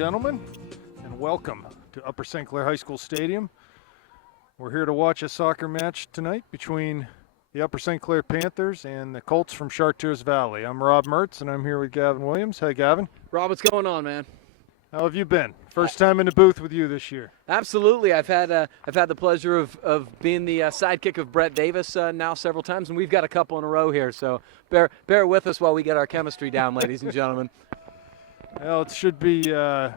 gentlemen, and welcome to Upper St. Clair High School Stadium. We're here to watch a soccer match tonight between the Upper St. Clair Panthers and the Colts from Chartiers Valley. I'm Rob Mertz, and I'm here with Gavin Williams. Hey, Gavin. Rob, what's going on, man? How have you been? First time in the booth with you this year. Absolutely. I've had the pleasure of being the sidekick of Brett Davis now several times, and we've got a couple in a row here. So bear with us while we get our chemistry down, ladies and gentlemen. Well, it should be a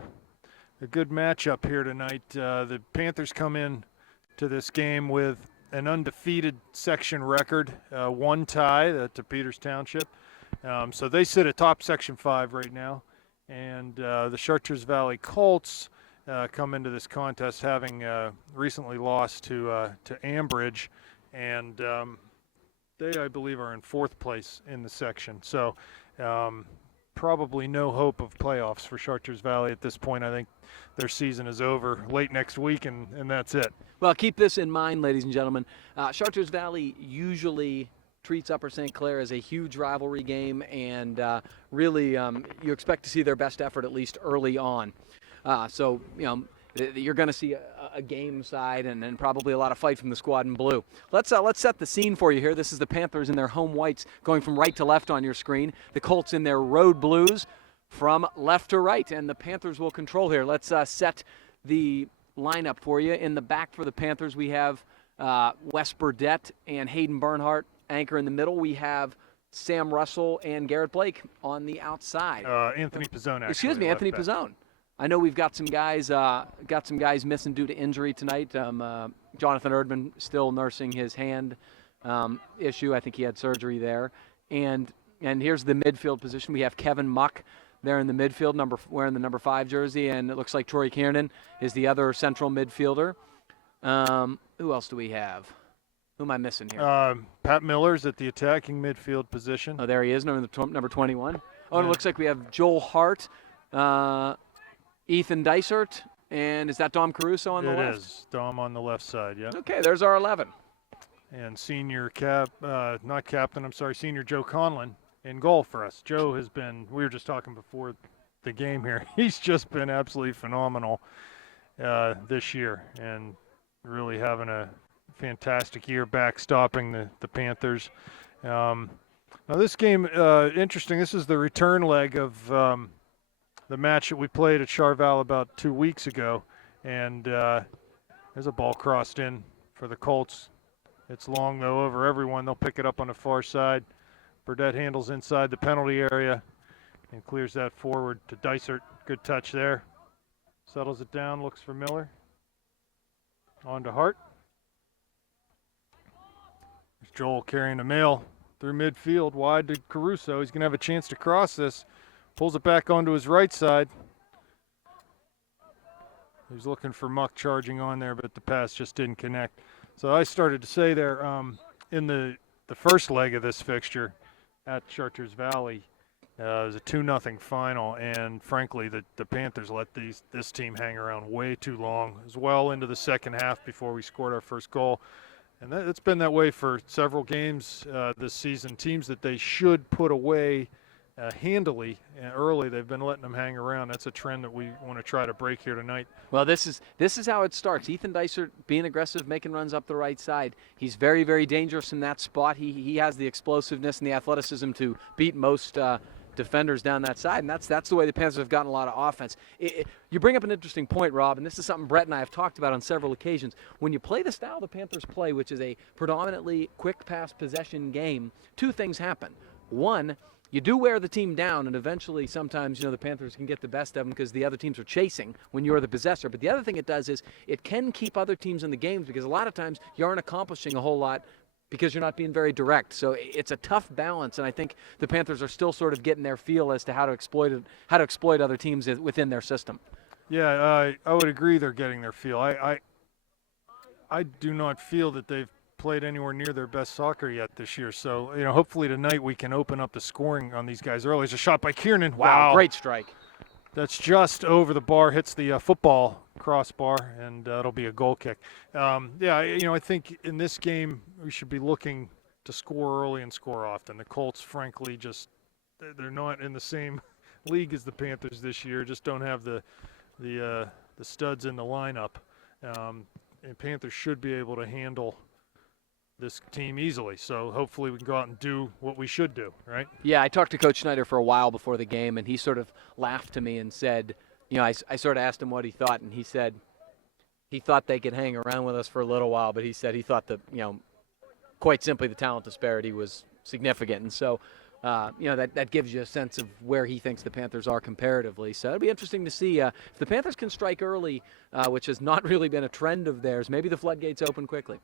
good matchup here tonight. The Panthers come in to this game with an undefeated section record, one tie to Peters Township. So they sit atop Section 5 right now. And the Chartiers Valley Colts come into this contest having recently lost to Ambridge, and they, I believe, are in fourth place in the section. So probably no hope of playoffs for Chartiers Valley at this point. I think their season is over late next week, and that's it. Well, keep this in mind, ladies and gentlemen. Chartiers Valley usually treats Upper St. Clair as a huge rivalry game, and really you expect to see their best effort at least early on. So, you know, you're going to see a game side and probably a lot of fight from the squad in blue. Let's set the scene for you here. This is the Panthers in their home whites going from right to left on your screen. The Colts in their road blues from left to right, and the Panthers will control here. Let's set the lineup for you. In the back for the Panthers, we have Wes Burdett and Hayden Bernhardt. Anchor in the middle, we have Sam Russell and Garrett Blake on the outside. Anthony Pizzone, actually. Excuse me, Anthony Pizzone. I know we've got some guys missing due to injury tonight. Jonathan Erdman still nursing his hand issue. I think he had surgery there. And here's the midfield position. We have Kevin Muck there in the midfield, wearing the number 5 jersey, and it looks like Troy Kiernan is the other central midfielder. Who else do we have? Who am I missing here? Pat Miller's at the attacking midfield position. Oh, there he is, number 21. Oh, and it looks like we have Joel Hart, Ethan Dysert, and is that Dom Caruso on the left? It is. Dom on the left side, yeah. Okay, there's our 11. And senior Joe Conlon in goal for us. Joe has been, we were just talking before the game here, he's just been absolutely phenomenal this year and really having a fantastic year backstopping the Panthers. Now this game, interesting. This is the return leg of the match that we played at Charval about 2 weeks ago. And there's a ball crossed in for the Colts. It's long, though, over everyone. They'll pick it up on the far side. Burdett handles inside the penalty area and clears that forward to Dysert. Good touch there. Settles it down, looks for Miller. On to Hart. Joel carrying the mail through midfield, wide to Caruso. He's going to have a chance to cross this. Pulls it back onto his right side. He's looking for Muck charging on there, but the pass just didn't connect. So I started to say there in the first leg of this fixture at Chartiers Valley, it was a 2-0 final, and frankly, the Panthers let this team hang around way too long. It was well into the second half before we scored our first goal. And it's been that way for several games this season. Teams that they should put away handily early, they've been letting them hang around. That's a trend that we want to try to break here tonight. Well, this is how it starts. Ethan Dysert being aggressive, making runs up the right side. He's very, very dangerous in that spot. He has the explosiveness and the athleticism to beat most defenders down that side, and that's the way the Panthers have gotten a lot of offense. You bring up an interesting point, Rob, and this is something Brett and I have talked about on several occasions. When you play the style the Panthers play, which is a predominantly quick pass possession game, two things happen. One, you do wear the team down, and eventually sometimes the Panthers can get the best of them because the other teams are chasing when you're the possessor. But the other thing it does is it can keep other teams in the games because a lot of times you aren't accomplishing a whole lot because you're not being very direct. So it's a tough balance, and I think the Panthers are still sort of getting their feel as to how to exploit other teams within their system. Yeah, I would agree they're getting their feel. I do not feel that they've played anywhere near their best soccer yet this year. So, hopefully tonight we can open up the scoring on these guys early. It's a shot by Kiernan. Wow, great strike. That's just over the bar, hits the football crossbar, and it'll be a goal kick. I think in this game we should be looking to score early and score often. The Colts, frankly, they're not in the same league as the Panthers this year. Just don't have the the studs in the lineup. And Panthers should be able to handle this team easily. So hopefully we can go out and do what we should do, right? Yeah, I talked to Coach Schneider for a while before the game, and he sort of laughed to me and said, I sort of asked him what he thought, and he said he thought they could hang around with us for a little while, but he said he thought that, quite simply the talent disparity was significant. And so, that gives you a sense of where he thinks the Panthers are comparatively. So it'll be interesting to see if the Panthers can strike early, which has not really been a trend of theirs. Maybe the floodgates open quickly.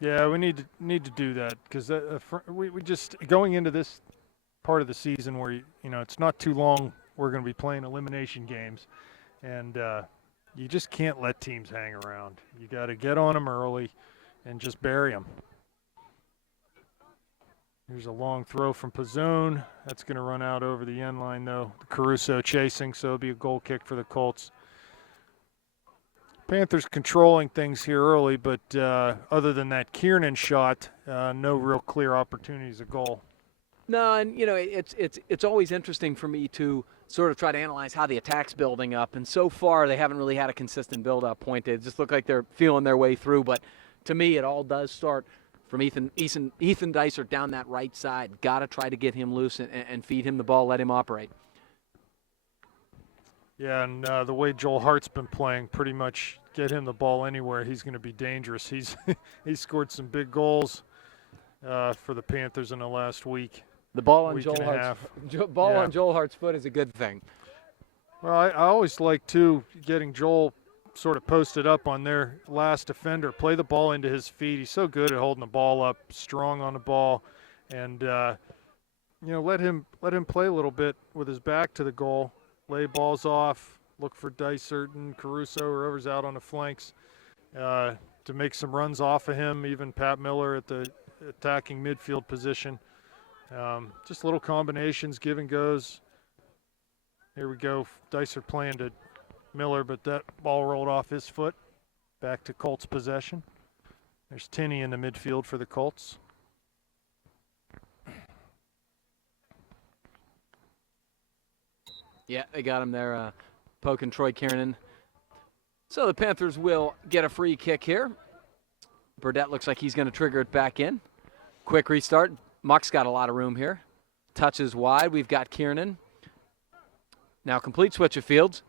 Yeah, we need to do that because we just going into this part of the season where it's not too long. We're going to be playing elimination games, and you just can't let teams hang around. You got to get on them early and just bury them. Here's a long throw from Pizzone. That's going to run out over the end line, though. Caruso chasing, so it'll be a goal kick for the Colts. Panthers controlling things here early, but other than that Kiernan shot, no real clear opportunities of goal. No, and it's always interesting for me to sort of try to analyze how the attack's building up, and so far they haven't really had a consistent build-up point. They just look like they're feeling their way through, but to me it all does start from Ethan Dicer down that right side. Got to try to get him loose and feed him the ball, let him operate. Yeah, and the way Joel Hart's been playing, pretty much get him the ball anywhere, he's going to be dangerous. He's scored some big goals for the Panthers in the last week. The ball on on Joel Hart's foot is a good thing. Well, I always like, too, getting Joel sort of posted up on their last defender, play the ball into his feet. He's so good at holding the ball up, strong on the ball, and let him play a little bit with his back to the goal, lay balls off, look for Dysert and Caruso, whoever's out on the flanks, to make some runs off of him, even Pat Miller at the attacking midfield position. Just little combinations, give and goes. Here we go, Dysert playing to Miller, but that ball rolled off his foot. Back to Colts possession. There's Tinney in the midfield for the Colts. Yeah, they got him there, poking Troy Kiernan. So the Panthers will get a free kick here. Burdett looks like he's going to trigger it back in. Quick restart. Muck's got a lot of room here. Touches wide. We've got Kiernan. Now complete switch of fields.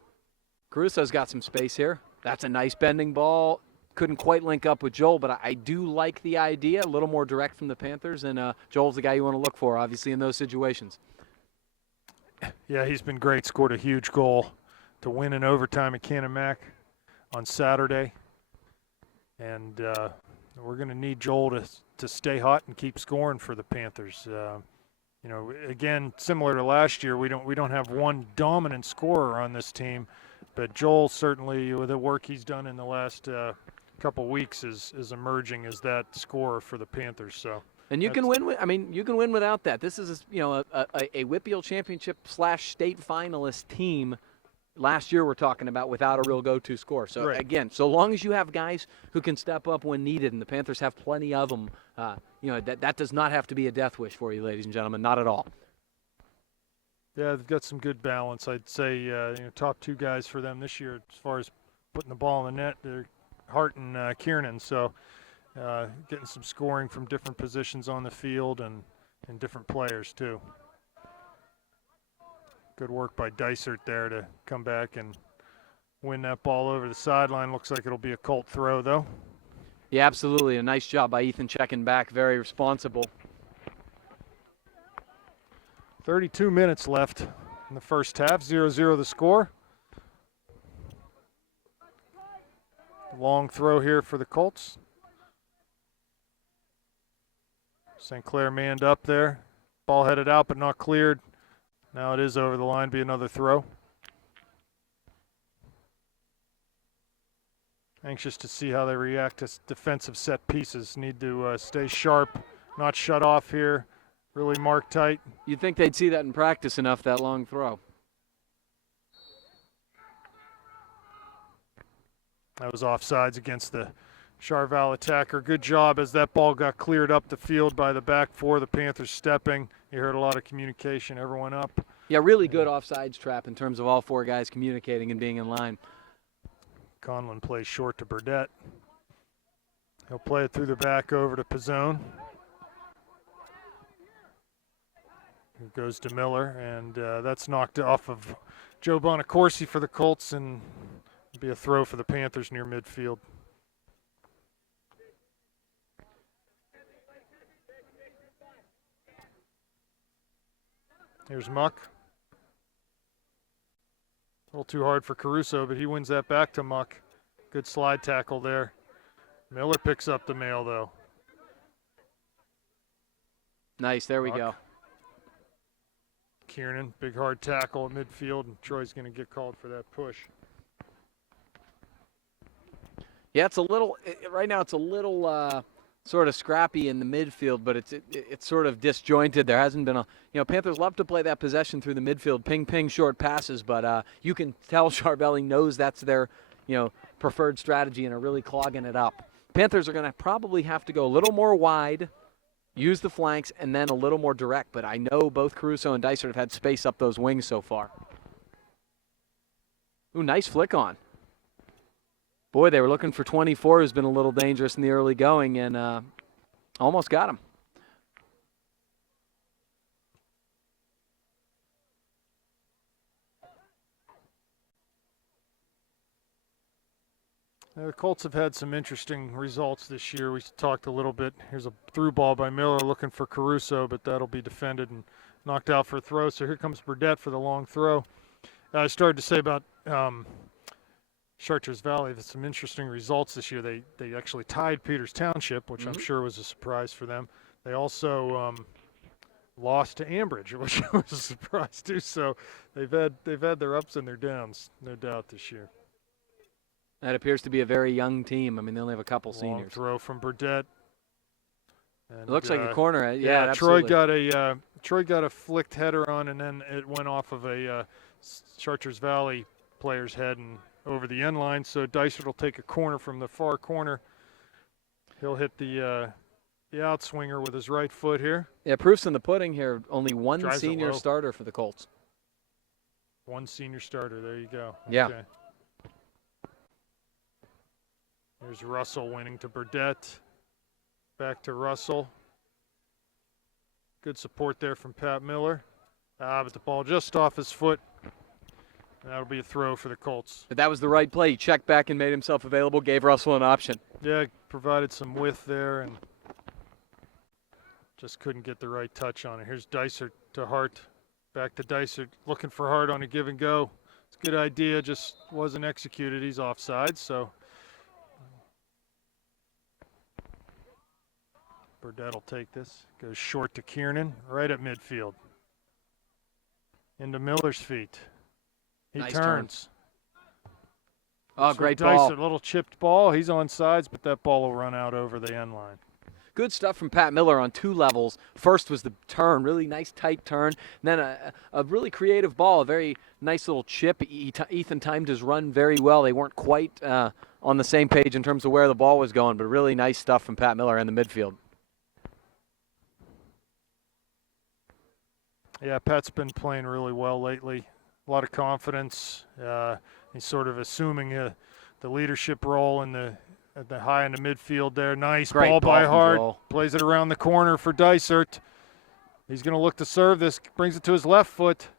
Caruso's got some space here. That's a nice bending ball. Couldn't quite link up with Joel, but I do like the idea. A little more direct from the Panthers, and Joel's the guy you want to look for, obviously, in those situations. Yeah, he's been great. Scored a huge goal to win in overtime at Canamac on Saturday. And we're going to need Joel to stay hot and keep scoring for the Panthers. Again, similar to last year, we don't have one dominant scorer on this team, but Joel certainly, with the work he's done in the last couple weeks, is emerging as that scorer for the Panthers. So. And you can win. You can win without that. This is a Whitfield Championship / state finalist team. Last year we're talking about without a real go-to scorer. So right. Again, so long as you have guys who can step up when needed, and the Panthers have plenty of them, that does not have to be a death wish for you, ladies and gentlemen. Not at all. Yeah, they've got some good balance. I'd say top two guys for them this year as far as putting the ball in the net, they're Hart and Kiernan. So getting some scoring from different positions on the field and different players too. Good work by Dysert there to come back and win that ball over the sideline. Looks like it'll be a Colt throw, though. Yeah, absolutely. A nice job by Ethan checking back. Very responsible. 32 minutes left in the first half. 0-0 the score. Long throw here for the Colts. St. Clair manned up there. Ball headed out but not cleared. Now it is over the line, be another throw. Anxious to see how they react to defensive set pieces. Need to stay sharp, not shut off here. Really mark tight. You'd think they'd see that in practice enough, that long throw. That was offsides against the Charval attacker. Good job as that ball got cleared up the field by the back four. The Panthers stepping. You heard a lot of communication. Everyone up. Yeah, really good offsides trap in terms of all four guys communicating and being in line. Conlon plays short to Burdett. He'll play it through the back over to Pizzone. It goes to Miller, and that's knocked off of Joe Bonacorsi for the Colts, and be a throw for the Panthers near midfield. Here's Muck. A little too hard for Caruso, but he wins that back to Muck. Good slide tackle there. Miller picks up the mail, though. Nice, there we Muck. go. Kiernan, big hard tackle at midfield, and Troy's going to get called for that push. Yeah, it's a little right now. It's a little sort of scrappy in the midfield, but it's sort of disjointed. There hasn't been Panthers love to play that possession through the midfield, ping short passes, but you can tell Charbelli knows that's their preferred strategy and are really clogging it up. Panthers are going to probably have to go a little more wide, use the flanks, and then a little more direct. But I know both Caruso and Dysart have had space up those wings so far. Ooh, nice flick on. Boy, they were looking for 24, who's been a little dangerous in the early going, and almost got him. The Colts have had some interesting results this year. We talked a little bit. Here's a through ball by Miller looking for Caruso, but that'll be defended and knocked out for a throw. So here comes Burdett for the long throw. I started to say about Chartiers Valley, there's some interesting results this year. They actually tied Peters Township, which I'm sure was a surprise for them. They also lost to Ambridge, which was a surprise too. So they've had their ups and their downs, no doubt, this year. That appears to be a very young team. I mean, they only have a couple Long seniors. Throw from Burdett. And, it looks like a corner. Yeah, Troy got a flicked header on, and then it went off of a Chartiers Valley player's head and over the end line. So Dysart will take a corner from the far corner. He'll hit the outswinger with his right foot here. Yeah, proof's in the pudding here. Only one Drives it senior low. starter for the Colts. One senior starter. There you go. Yeah. Okay. Here's Russell winning to Burdett. Back to Russell. Good support there from Pat Miller. But the ball just off his foot. And that'll be a throw for the Colts. But that was the right play. He checked back and made himself available, gave Russell an option. Yeah, provided some width there and just couldn't get the right touch on it. Here's Dysart to Hart. Back to Dysart, looking for Hart on a give and go. It's a good idea, just wasn't executed. He's offside, so Burdett will take this. Goes short to Kiernan, right at midfield. Into Miller's feet. He Nice turns. Oh, So great Dysart, ball. a little chipped ball. He's on sides, but that ball will run out over the end line. Good stuff from Pat Miller on two levels. First was the turn, really nice tight turn. And then a really creative ball, a very nice little chip. Ethan timed his run very well. They weren't quite on the same page in terms of where the ball was going, but really nice stuff from Pat Miller in the midfield. Yeah, Pat's been playing really well lately. A lot of confidence. He's sort of assuming the leadership role at the high in the midfield there. Nice Great ball by ball Hart. control. Plays it around the corner for Dysart. He's going to look to serve this. Brings it to his left foot.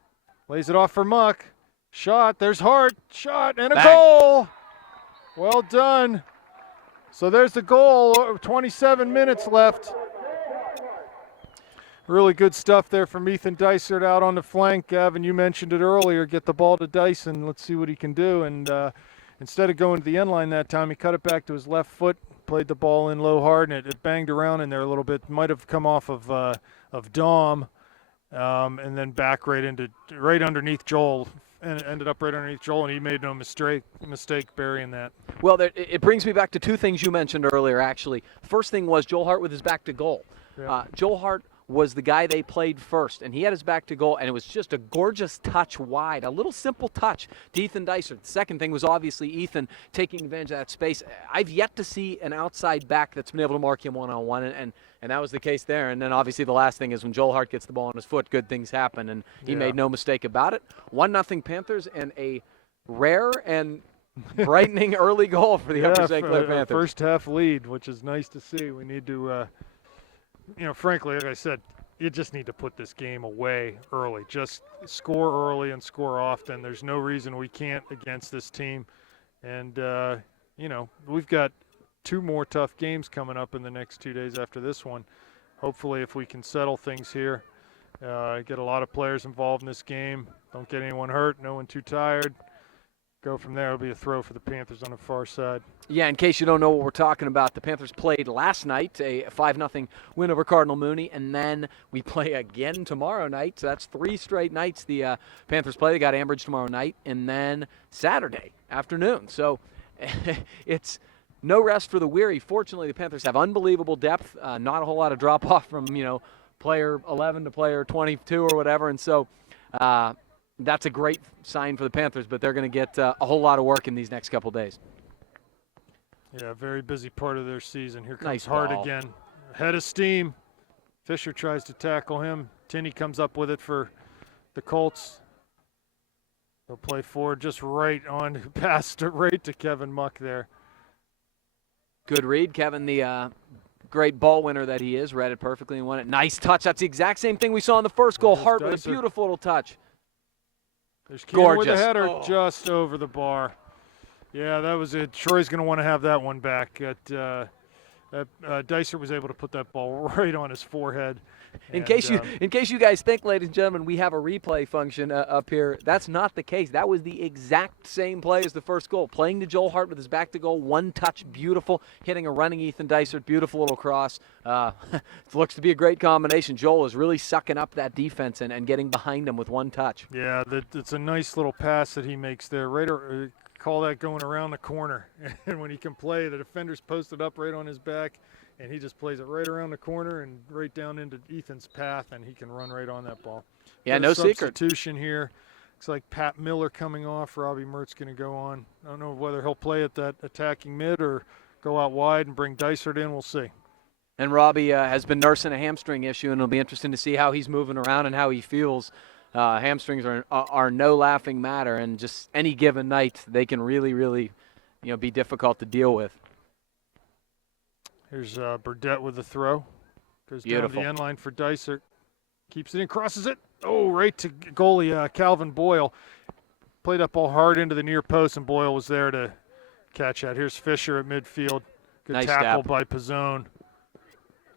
Lays it off for Muck. Shot. There's Hart. Shot and a Bang. goal. Well done. So there's the goal. 27 minutes left. Really good stuff there from Ethan Dysart out on the flank. Gavin, you mentioned it earlier. Get the ball to Dyson. Let's see what he can do. And instead of going to the end line that time, he cut it back to his left foot, played the ball in low hard, and it banged around in there a little bit. Might have come off of Dom, and then back right underneath Joel, and it ended up right underneath Joel, and he made no mistake burying that. Well, it brings me back to two things you mentioned earlier, actually. First thing was Joel Hart with his back to goal. Yeah. Joel Hart was the guy they played first, and he had his back to goal, and it was just a gorgeous touch wide, a little simple touch to Ethan Dysart. The second thing was obviously Ethan taking advantage of that space. I've yet to see an outside back that's been able to mark him one-on-one, and that was the case there. And then obviously the last thing is when Joel Hart gets the ball on his foot, good things happen, and he made no mistake about it. 1-0 Panthers, and a rare and brightening early goal for the Upper St. Clair Panthers. First half lead, which is nice to see. We need to, frankly, like I said, you just need to put this game away early. Just score early and score often. There's no reason we can't against this team. And, we've got 2 more tough games coming up in the next 2 days after this one. Hopefully, if we can settle things here, get a lot of players involved in this game, don't get anyone hurt, no one too tired, go from there. It'll be a throw for the Panthers on the far side. Yeah, in case you don't know what we're talking about, the Panthers played last night, a 5-0 win over Cardinal Mooney, and then we play again tomorrow night. So that's 3 straight nights the Panthers play. They got Ambridge tomorrow night, and then Saturday afternoon. So it's no rest for the weary. Fortunately, the Panthers have unbelievable depth, not a whole lot of drop-off from, player 11 to player 22 or whatever, and so that's a great sign for the Panthers, but they're going to get a whole lot of work in these next couple days. Yeah, very busy part of their season. Here comes Nice Hart ball. again. Head of steam. Fisher tries to tackle him. Tinney comes up with it for the Colts. They'll play forward just right on, past right to Kevin Muck there. Good read. Kevin, the great ball winner that he is, read it perfectly and won it. Nice touch. That's the exact same thing we saw in the first goal. There's Hart with Dicer. a beautiful little touch. There's Keenan with the Gorgeous. header Oh. just over the bar. Yeah, that was it. Troy's going to want to have that one back. Dicer was able to put that ball right on his forehead. In case you guys think, ladies and gentlemen, we have a replay function up here, that's not the case. That was the exact same play as the first goal. Playing to Joel Hart with his back to goal, one touch, beautiful. Hitting a running Ethan Dysart, beautiful little cross. It looks to be a great combination. Joel is really sucking up that defense and getting behind him with one touch. Yeah, it's a nice little pass that he makes there. Call that going around the corner. And when he can play, the defender's posted up right on his back, and he just plays it right around the corner and right down into Ethan's path, and he can run right on that ball. Yeah, no secret. Substitution here. Looks like Pat Miller coming off. Robbie Mertz going to go on. I don't know whether he'll play at that attacking mid or go out wide and bring Dysart in. We'll see. And Robbie has been nursing a hamstring issue, and it'll be interesting to see how he's moving around and how he feels. Hamstrings are no laughing matter, and just any given night they can really, really, be difficult to deal with. Here's Burdett with the throw. Goes Beautiful. down to the end line for Dysart. Keeps it in, crosses it. Oh, right to goalie Calvin Boyle. Played that ball hard into the near post, and Boyle was there to catch that. Here's Fisher at midfield. Good Nice tackle tap. by Pizzone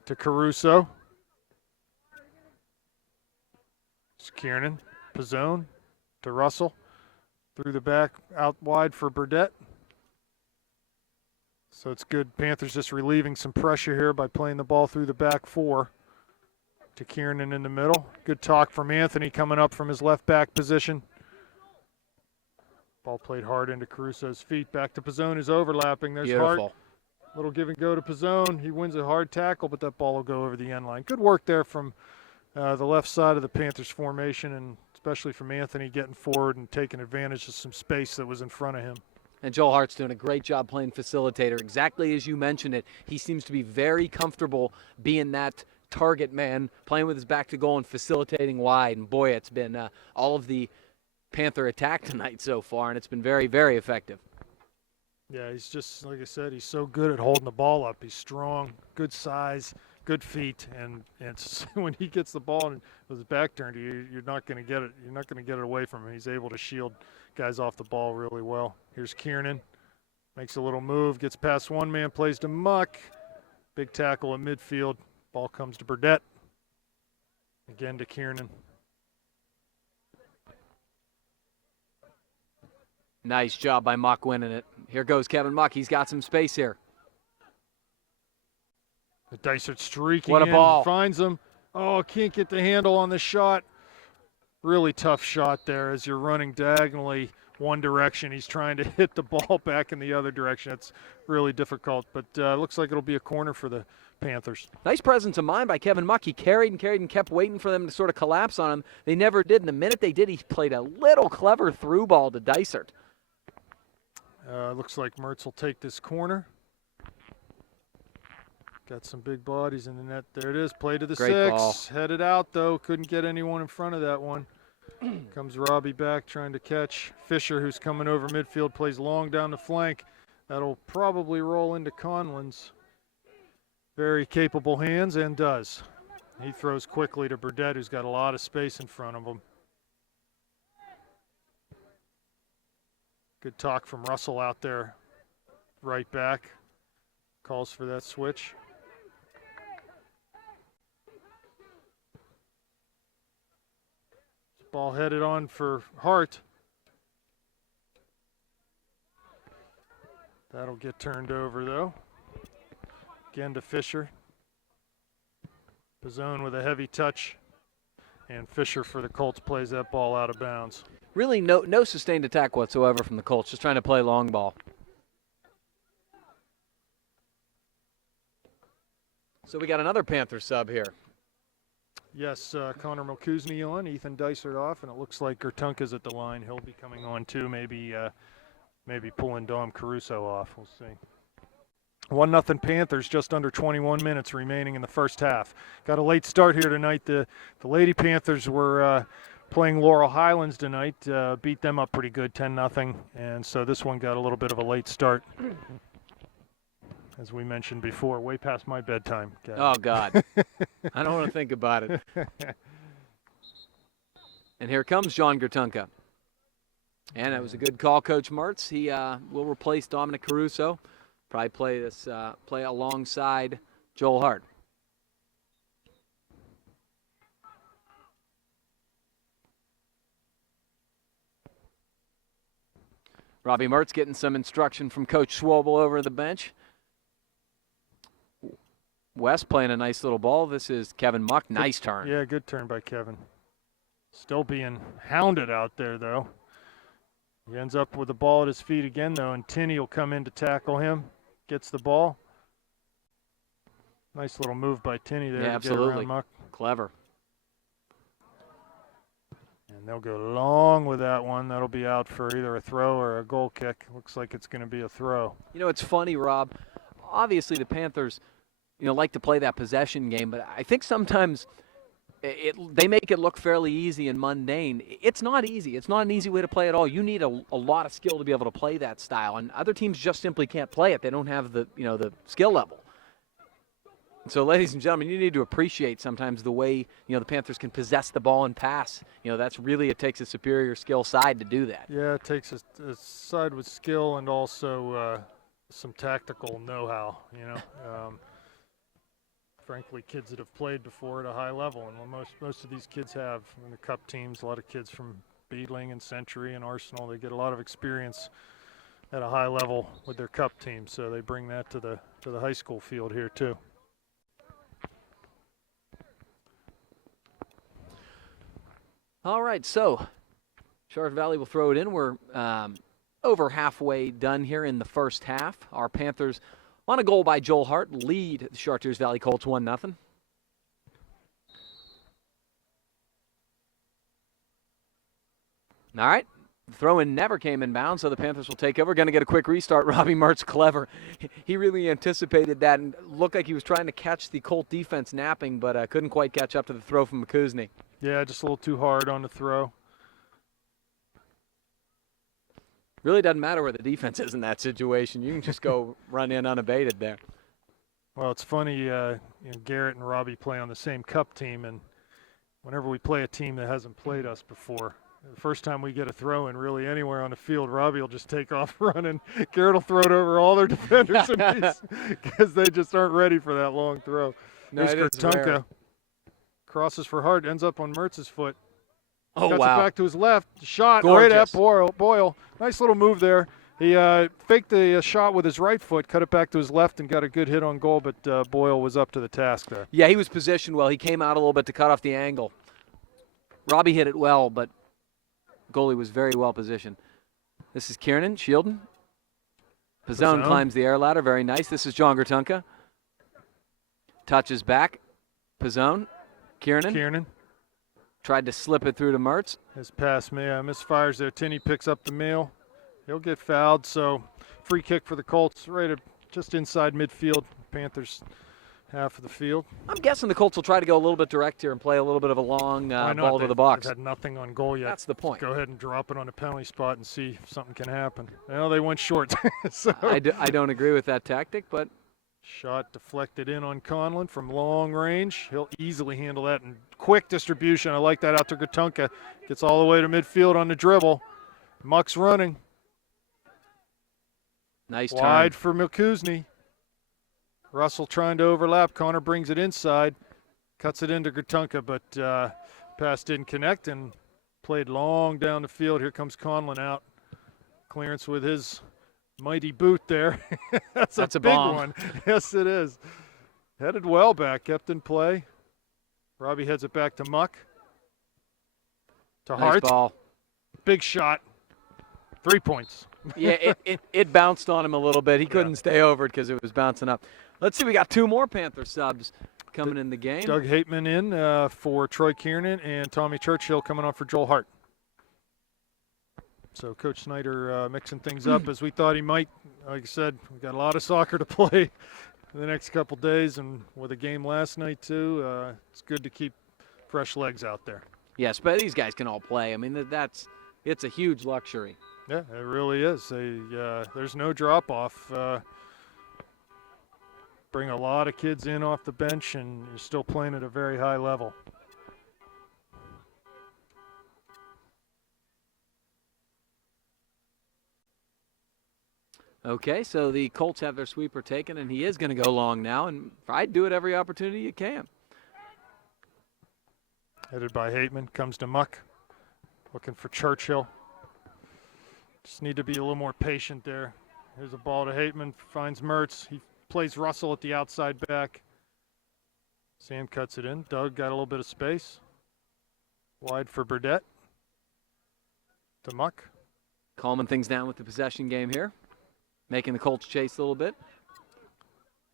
to Caruso. It's Kiernan. Pizzone to Russell. Through the back, out wide for Burdett. So it's good. Panthers just relieving some pressure here by playing the ball through the back 4 to Kiernan in the middle. Good talk from Anthony coming up from his left back position. Ball played hard into Caruso's feet. Back to Pizzone is overlapping. There's Beautiful. Hart. Little give and go to Pizzone. He wins a hard tackle, but that ball will go over the end line. Good work there from the left side of the Panthers formation, and especially from Anthony getting forward and taking advantage of some space that was in front of him. And Joel Hart's doing a great job playing facilitator. Exactly as you mentioned it, he seems to be very comfortable being that target man, playing with his back to goal and facilitating wide. And boy, it's been all of the Panther attack tonight so far, and it's been very, very effective. Yeah, he's just, like I said, he's so good at holding the ball up. He's strong, good size, good feet, and it's, when he gets the ball and with his back turned to you, you're not going to get it. You're not going to get it away from him. He's able to shield guys off the ball really well. Here's Kiernan, makes a little move, gets past one man, plays to Muck. Big tackle in midfield. Ball comes to Burdett. Again to Kiernan. Nice job by Muck winning it. Here goes Kevin Muck. He's got some space here. The Dysart streaking What a in, ball. finds him. Oh, can't get the handle on the shot. Really tough shot there as you're running diagonally one direction. He's trying to hit the ball back in the other direction. It's really difficult, but looks like it'll be a corner for the Panthers. Nice presence of mind by Kevin Muck. He carried and kept waiting for them to sort of collapse on him. They never did, and the minute they did, he played a little clever through ball to Dysart. Looks like Mertz will take this corner. Got some big bodies in the net. There it is. Play to the Great 6. ball. Headed out, though. Couldn't get anyone in front of that one. Comes Robbie back trying to catch Fisher, who's coming over midfield, plays long down the flank. That'll probably roll into Conlon's very capable hands, and does. He throws quickly to Burdett, who's got a lot of space in front of him. Good talk from Russell out there, right back. Calls for that switch. Ball headed on for Hart. That'll get turned over though. Again to Fisher. Pizzone with a heavy touch. And Fisher for the Colts plays that ball out of bounds. Really no sustained attack whatsoever from the Colts, just trying to play long ball. So we got another Panther sub here. Yes, Connor Milkuzny on, Ethan Dysert off, and it looks like Gertunka's at the line. He'll be coming on too, maybe pulling Dom Caruso off. We'll see. 1-0 Panthers, just under 21 minutes remaining in the first half. Got a late start here tonight. The Lady Panthers were playing Laurel Highlands tonight, beat them up pretty good, 10-0, and so this one got a little bit of a late start. As we mentioned before, way past my bedtime. Oh, God. I don't want to think about it. And here comes John Gertunka. And that was a good call, Coach Mertz. He will replace Dominic Caruso. Probably play alongside Joel Hart. Robbie Mertz getting some instruction from Coach Schwabel over the bench. West playing a nice little ball. This is Kevin Muck. Nice turn. Yeah, good turn by Kevin. Still being hounded out there, though. He ends up with the ball at his feet again, though, and Tinney will come in to tackle him. Gets the ball. Nice little move by Tinney there. Yeah, to absolutely. Get around Muck. Clever. And they'll go long with that one. That'll be out for either a throw or a goal kick. Looks like it's going to be a throw. You know, it's funny, Rob. Obviously, the Panthers, like to play that possession game, but I think sometimes they make it look fairly easy and mundane. It's not easy. It's not an easy way to play at all. You need a lot of skill to be able to play that style, and other teams just simply can't play it. They don't have the skill level. So, ladies and gentlemen, you need to appreciate sometimes the way the Panthers can possess the ball and pass. It takes a superior skill side to do that. Yeah, it takes a side with skill and also some tactical know-how. Frankly, kids that have played before at a high level, and most of these kids have in the Cup teams. A lot of kids from Beadling and Century and Arsenal, they get a lot of experience at a high level with their Cup team, so they bring that to the high school field here too. All right, so Chartres Valley will throw it in. We're over halfway done here in the first half. Our Panthers, on a goal by Joel Hart, lead the Chartiers Valley Colts 1-0. All right, the throw-in never came in bounds, so the Panthers will take over. Going to get a quick restart. Robbie Mertz, clever. He really anticipated that and looked like he was trying to catch the Colt defense napping, but couldn't quite catch up to the throw from Milkuzny. Yeah, just a little too hard on the throw. Really doesn't matter where the defense is in that situation. You can just go run in unabated there. Well, it's funny, Garrett and Robbie play on the same Cup team, and whenever we play a team that hasn't played us before, the first time we get a throw in really anywhere on the field, Robbie will just take off running. Garrett will throw it over all their defenders because they just aren't ready for that long throw. No, Here's Gertunka. Crosses for Hart, ends up on Mertz's foot. Oh, Cuts wow. it back to his left. Shot Gorgeous. right at Boyle. Nice little move there. He faked the shot with his right foot, cut it back to his left, and got a good hit on goal, but Boyle was up to the task there. Yeah, he was positioned well. He came out a little bit to cut off the angle. Robbie hit it well, but goalie was very well positioned. This is Kiernan shielding. Pizzone climbs the air ladder. Very nice. This is John Gertunka. Touches back. Pizzone. Kiernan. Tried to slip it through to Mertz. His pass misfires there. Tinney picks up the mail. He'll get fouled, so free kick for the Colts right just inside midfield. Panthers half of the field. I'm guessing the Colts will try to go a little bit direct here and play a little bit of a long ball to the box. They've had nothing on goal yet. That's the point. Go ahead and drop it on the penalty spot and see if something can happen. Well, they went short. So I don't agree with that tactic, but shot deflected in on Conlon from long range. He'll easily handle that. And quick distribution. I like that out to Gatunka. Gets all the way to midfield on the dribble. Muck's running. Nice turn. Wide for Milkuzny. Russell trying to overlap. Connor brings it inside. Cuts it into Gatunka, but pass didn't connect and played long down the field. Here comes Conlon out. Clearance with his mighty boot there. That's a big bomb. one. Yes, it is. Headed well back, kept in play. Robbie heads it back to Muck. To Nice Hart. ball. Big shot. 3 points. Yeah, it bounced on him a little bit. He couldn't stay over it because it was bouncing up. Let's see, we got 2 more Panther subs coming in the game. Doug Hateman in for Troy Kiernan and Tommy Churchill coming on for Joel Hart. So Coach Snyder mixing things up as we thought he might. Like I said, we've got a lot of soccer to play in the next couple days, and with a game last night too, it's good to keep fresh legs out there. Yes, but these guys can all play. I mean, it's a huge luxury. Yeah, it really is. There's no drop-off. Bring a lot of kids in off the bench, and you're still playing at a very high level. Okay, so the Colts have their sweeper taken, and he is going to go long now, and I'd do it every opportunity you can. Headed by Hateman, comes to Muck, looking for Churchill. Just need to be a little more patient there. Here's a ball to Hateman, finds Mertz. He plays Russell at the outside back. Sam cuts it in. Doug got a little bit of space. Wide for Burdett. To Muck. Calming things down with the possession game here. Making the Colts chase a little bit.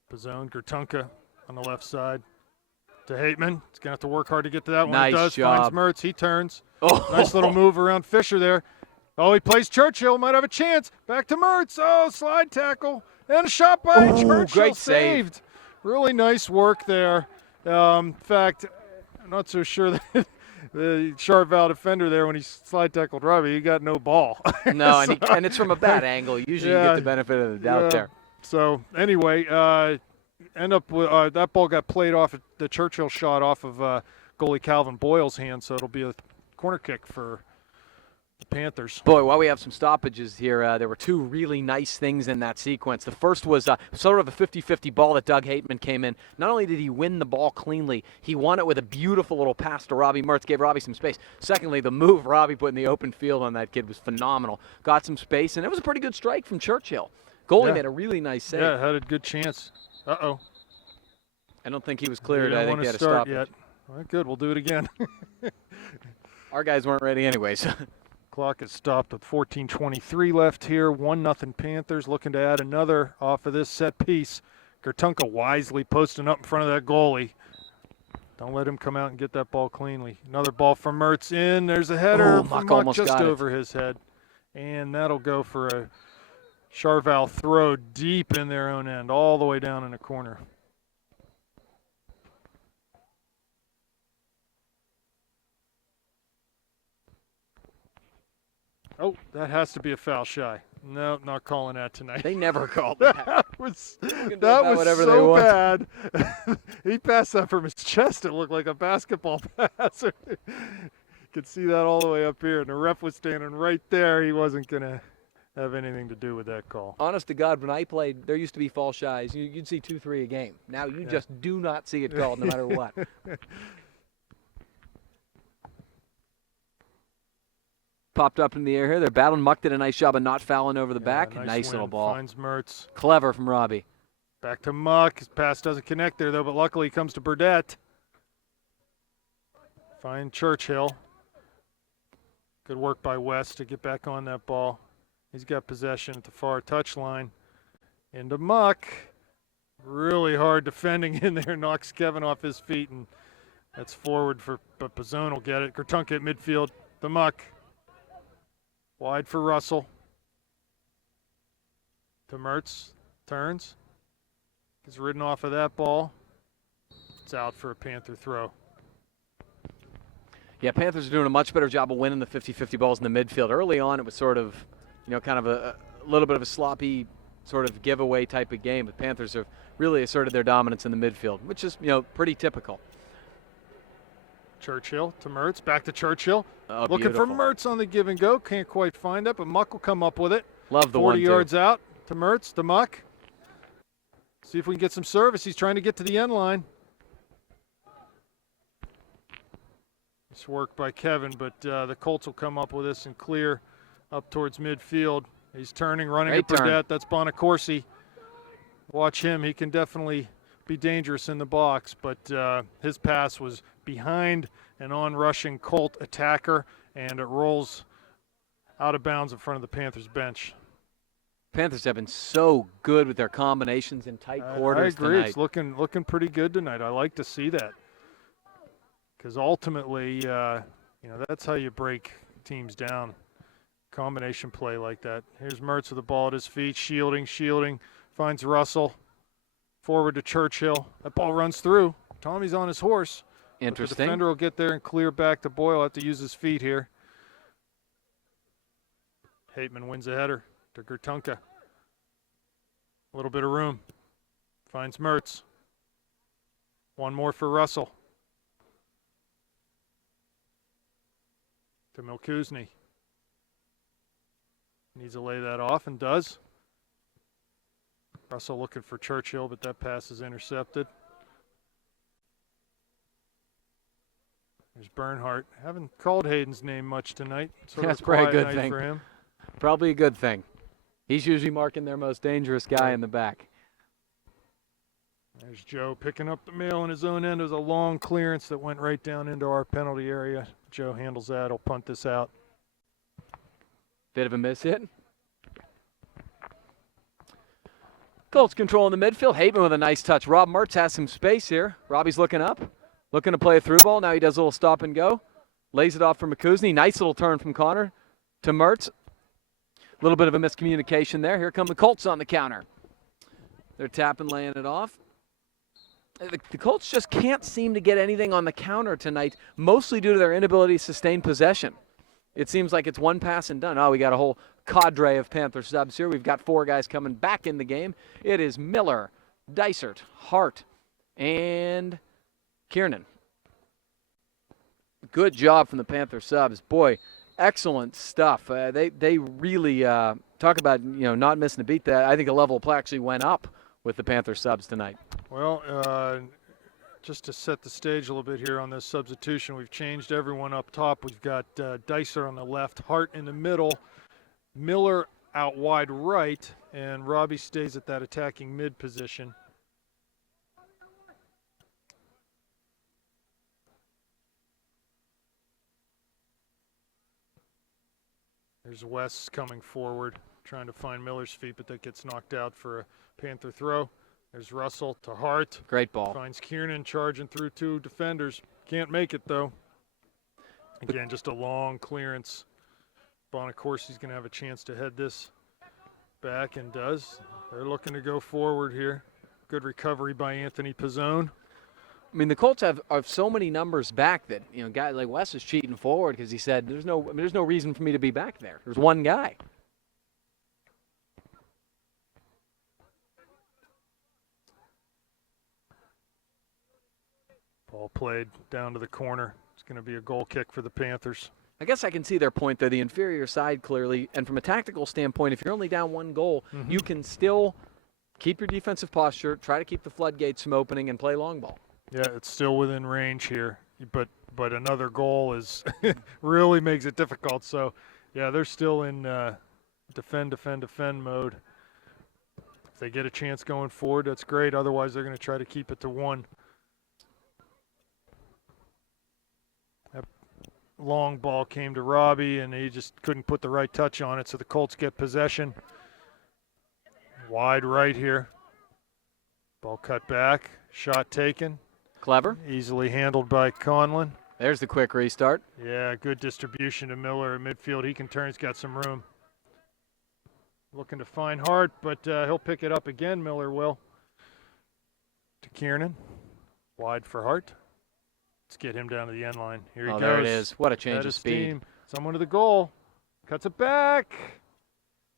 Pizzone, Gertunka on the left side. To Hateman. He's going to have to work hard to get to that one. Nice He does. job. Finds Mertz. He turns. Oh. Nice little move around Fisher there. Oh, he plays Churchill. Might have a chance. Back to Mertz. Oh, slide tackle. And a shot by Churchill. Great saved. save. Really nice work there. In fact, I'm not so sure that the Charval defender there, when he slide tackled Robbie, he got no ball. No, and it's from a bad angle. Usually you get the benefit of the doubt there. So anyway, end up with that ball got played off the Churchill shot off of goalie Calvin Boyle's hand, so it'll be a corner kick for the Panthers. Boy, while we have some stoppages here, there were 2 really nice things in that sequence. The first was sort of a 50-50 ball that Doug Hateman came in. Not only did he win the ball cleanly, he won it with a beautiful little pass to Robbie Mertz, gave Robbie some space. Secondly, the move Robbie put in the open field on that kid was phenomenal. Got some space, and it was a pretty good strike from Churchill. Goalie made a really nice save. Yeah, had a good chance. Uh-oh. I don't think he was cleared. I think want he to had a start stoppage. yet. All right, good. We'll do it again. Our guys weren't ready anyways. Clock is stopped with 14:23 left here. 1-0 Panthers, looking to add another off of this set piece. Gertunka wisely posting up in front of that goalie. Don't let him come out and get that ball cleanly. Another ball from Mertz in. There's a header from Muck just over his head. And that'll go for a Charval throw deep in their own end, all the way down in the corner. Oh, that has to be a foul, Shy. No, not calling that tonight. They never called that. That was whatever they so want. bad. He passed that from his chest. It looked like a basketball pass. You could see that all the way up here, and the ref was standing right there. He wasn't going to have anything to do with that call. Honest to God, when I played, there used to be false shies. You'd see 2-3 a game. Now you just do not see it called no matter what. Popped up in the air here. They're battling. Muck did a nice job of not fouling over the back. Nice little ball. Finds Mertz. Clever from Robbie. Back to Muck. His pass doesn't connect there, though, but luckily he comes to Burdett. Find Churchill. Good work by West to get back on that ball. He's got possession at the far touchline. Into Muck. Really hard defending in there. Knocks Kevin off his feet, and that's forward but Pizzone will get it. Gertunka at midfield. The Muck. Wide for Russell. To Mertz. Turns. Gets ridden off of that ball. It's out for a Panther throw. Yeah, Panthers are doing a much better job of winning the 50-50 balls in the midfield. Early on, it was sort of, kind of a little bit of a sloppy sort of giveaway type of game. But Panthers have really asserted their dominance in the midfield, which is, pretty typical. Churchill to Mertz, back to Churchill. Oh, Looking beautiful. for Mertz on the give and go. Can't quite find it, but Muck will come up with it. Love the 40 1-2. yards out to Mertz, to Muck. See if we can get some service. He's trying to get to the end line. Nice work by Kevin, but the Colts will come up with this and clear up towards midfield. He's turning, running Great to turn. Burdette. That's Bonacorsi. Watch him. He can definitely be dangerous in the box, but his pass was behind an on-rushing Colt attacker, and it rolls out of bounds in front of the Panthers bench. Panthers have been so good with their combinations in tight quarters I agree. tonight. It's looking pretty good tonight. I like to see that because ultimately, that's how you break teams down. Combination play like that. Here's Mertz with the ball at his feet, shielding, finds Russell. Forward to Churchill. That ball runs through. Tommy's on his horse. Interesting. The defender will get there and clear back to Boyle. Have to use his feet here. Hateman wins a header to Gertunka. A little bit of room. Finds Mertz. One more for Russell. To Milkuzny. Needs to lay that off and does. Russell looking for Churchill, but that pass is intercepted. There's Bernhardt. Haven't called Hayden's name much tonight. That's probably a good night thing for him. Probably a good thing. He's usually marking their most dangerous guy in the back. There's Joe picking up the mail in his own end. It was a long clearance that went right down into our penalty area. Joe handles that. He'll punt this out. Bit of a miss hit. Colts control in the midfield. Hateman with a nice touch. Rob Mertz has some space here. Robbie's looking up. Looking to play a through ball. Now he does a little stop and go. Lays it off for Milkuzny. Nice little turn from Connor to Mertz. A little bit of a miscommunication there. Here come the Colts on the counter. They're tapping, laying it off. The Colts just can't seem to get anything on the counter tonight, mostly due to their inability to sustain possession. It seems like it's one pass and done. Oh, we got a whole cadre of Panther subs here. We've got 4 guys coming back in the game. It is Miller, Dysert, Hart, and Kiernan. Good job from the Panther subs. Boy, excellent stuff. They really talk about not missing a beat. That I think the level of play actually went up with the Panther subs tonight. Well, just to set the stage a little bit here on this substitution, we've changed everyone up top. We've got Dicer on the left, Hart in the middle, Miller out wide right, and Robbie stays at that attacking mid position. There's Wes coming forward, trying to find Miller's feet, but that gets knocked out for a Panther throw. There's Russell to Hart. Great ball. Finds Kiernan charging through 2 defenders. Can't make it, though. Again, just a long clearance. Bonacorsi's going to have a chance to head this back, and does. They're looking to go forward here. Good recovery by Anthony Pizzone. I mean, the Colts have so many numbers back that, guys like Wes is cheating forward because he said, there's no reason for me to be back there. There's one guy. Ball played down to the corner. It's going to be a goal kick for the Panthers. I guess I can see their point there, the inferior side clearly. And from a tactical standpoint, if you're only down 1 goal, you can still keep your defensive posture, try to keep the floodgates from opening, and play long ball. Yeah, it's still within range here, but another goal is really makes it difficult. So, yeah, they're still in defend mode. If they get a chance going forward, that's great. Otherwise, they're going to try to keep it to 1. That long ball came to Robbie, and he just couldn't put the right touch on it, so the Colts get possession. Wide right here. Ball cut back, shot taken. Clever. Easily handled by Conlon. There's the quick restart. Yeah, good distribution to Miller in midfield. He can turn. He's got some room. Looking to find Hart, but he'll pick it up again, Miller will. To Kiernan. Wide for Hart. Let's get him down to the end line. Here he goes. There it is. What a change Head of speed. steam. Someone to the goal. Cuts it back.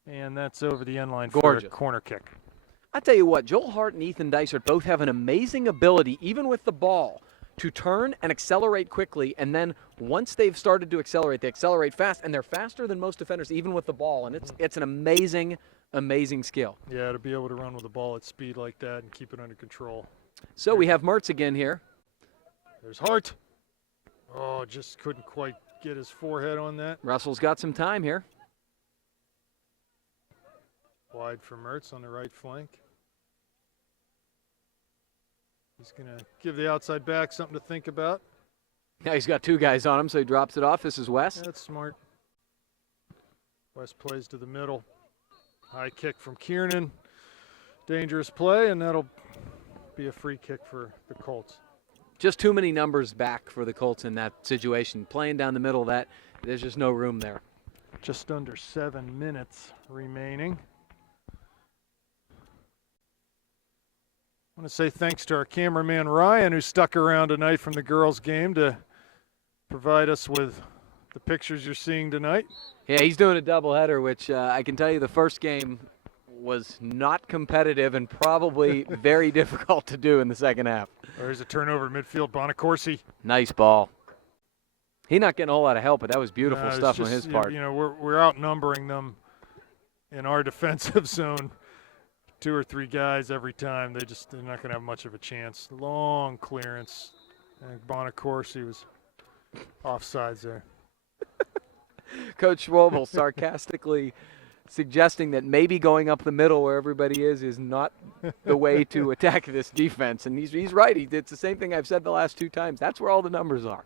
And that's over the end line for a corner kick. I tell you what, Joel Hart and Ethan Dysart both have an amazing ability, even with the ball, to turn and accelerate quickly. And then once they've started to accelerate, they accelerate fast, and they're faster than most defenders, even with the ball. And it's an amazing, amazing skill. Yeah, to be able to run with the ball at speed like that and keep it under control. So we have Mertz again here. There's Hart. Oh, just couldn't quite get his forehead on that. Russell's got some time here. Wide for Mertz on the right flank. He's going to give the outside back something to think about. Now he's got two guys on him, so he drops it off. This is West. That's smart. West plays to the middle. High kick from Kiernan. Dangerous play, and that'll be a free kick for the Colts. Just too many numbers back for the Colts in that situation. Playing down the middle, there's just no room there. Just under 7 minutes remaining. I want to say thanks to our cameraman Ryan, who stuck around tonight from the girls' game to provide us with the pictures you're seeing tonight. Yeah, he's doing a doubleheader, which I can tell you the first game was not competitive and probably very difficult to do in the second half. There's a turnover midfield, Bonacorsi. Nice ball. He's not getting a whole lot of help, but that was beautiful stuff on his part. You know, we're outnumbering them in our defensive zone. 2 or 3 guys every time. They're not going to have much of a chance. Long clearance. And Bonacorsi was offsides there. Coach Schwabel sarcastically suggesting that maybe going up the middle where everybody is not the way to attack this defense. And he's right. It's the same thing I've said the last 2 times. That's where all the numbers are.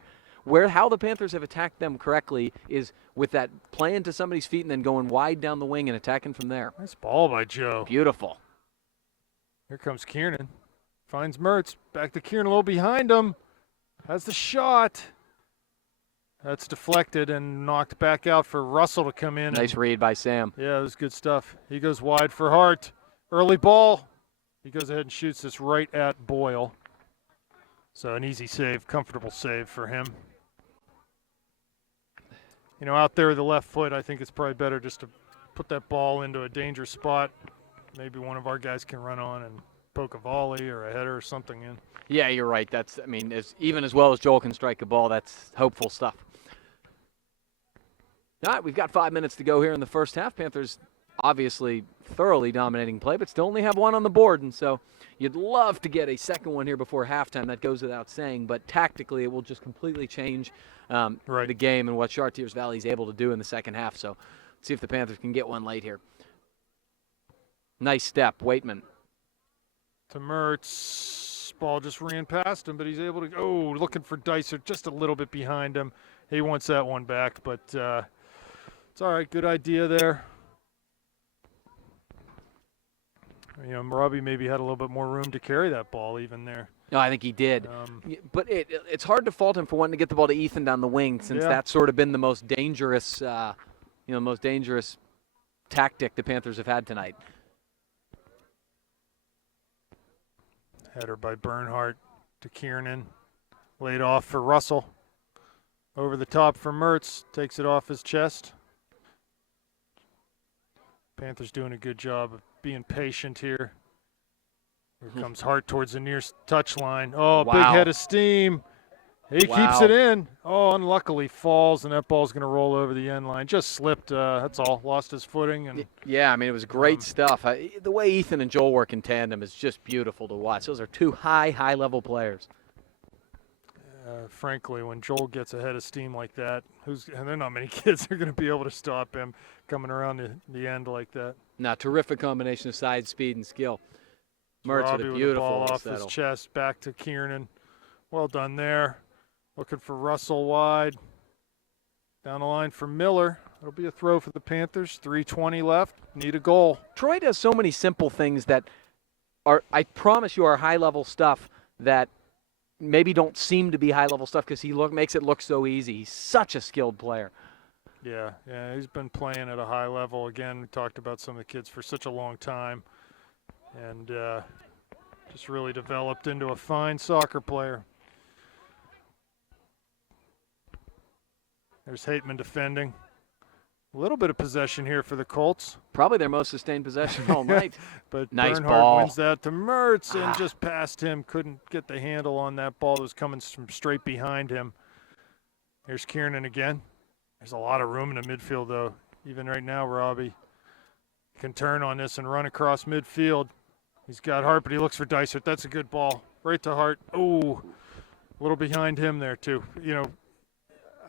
How the Panthers have attacked them correctly is with that playing to somebody's feet and then going wide down the wing and attacking from there. Nice ball by Joe. Beautiful. Here comes Kiernan. Finds Mertz. Back to Kiernan, a little behind him. Has the shot. That's deflected and knocked back out for Russell to come in. Nice read by Sam. Yeah, it was good stuff. He goes wide for Hart. Early ball. He goes ahead and shoots this right at Boyle. So an easy save, comfortable save for him. You know, out there with the left foot, I think it's probably better just to put that ball into a dangerous spot. Maybe one of our guys can run on and poke a volley or a header or something in. Yeah, you're right. Even as well as Joel can strike a ball, that's hopeful stuff. All right, we've got 5 minutes to go here in the first half. Panthers obviously thoroughly dominating play, but still only have one on the board, and so you'd love to get a second one here before halftime. That goes without saying, but tactically it will just completely change the game and what Chartiers Valley is able to do in the second half. So let's see if the Panthers can get one late here. Nice step, Waitman. To Mertz. Ball just ran past him, but he's able to go. Looking for Dysart just a little bit behind him. He wants that one back, but it's all right. Good idea there. You know, Robbie maybe had a little bit more room to carry that ball even there. No, I think he did. But it's hard to fault him for wanting to get the ball to Ethan down the wing, since that's sort of been the most dangerous, tactic the Panthers have had tonight. Header by Bernhardt to Kiernan. Laid off for Russell. Over the top for Mertz. Takes it off his chest. Panthers doing a good job of being patient here. Here comes Hart towards the near touch line. Oh, wow. Big head of steam. He keeps it in. Oh, unluckily falls, and that ball's going to roll over the end line. Just slipped, that's all. Lost his footing. And yeah, I mean, it was great stuff. The way Ethan and Joel work in tandem is just beautiful to watch. Those are 2 high-level players. Frankly, when Joel gets a head of steam like that, and there are not many kids that are going to be able to stop him coming around the end like that. Now, terrific combination of side speed and skill. Mertz with a beautiful with the ball off settle. his chest, back to Kiernan. Well done there. Looking for Russell wide. Down the line for Miller. It'll be a throw for the Panthers. 3:20 left. Need a goal. Troy does so many simple things that are, I promise you, are high-level stuff that maybe don't seem to be high-level stuff because he makes it look so easy. He's such a skilled player. Yeah, he's been playing at a high level. Again, we talked about some of the kids for such a long time. And Just really developed into a fine soccer player. There's Hateman defending. A little bit of possession here for the Colts. Probably their most sustained possession all night. But Nice Bernhardt ball. wins that to Mertz and just past him. Couldn't get the handle on that ball that was coming from straight behind him. Here's Kiernan again. There's a lot of room in the midfield, though. Even right now, Robbie can turn on this and run across midfield. He's got Hart, but he looks for Dysart. That's a good ball. Right to Hart. Oh, a little behind him there, too. You know,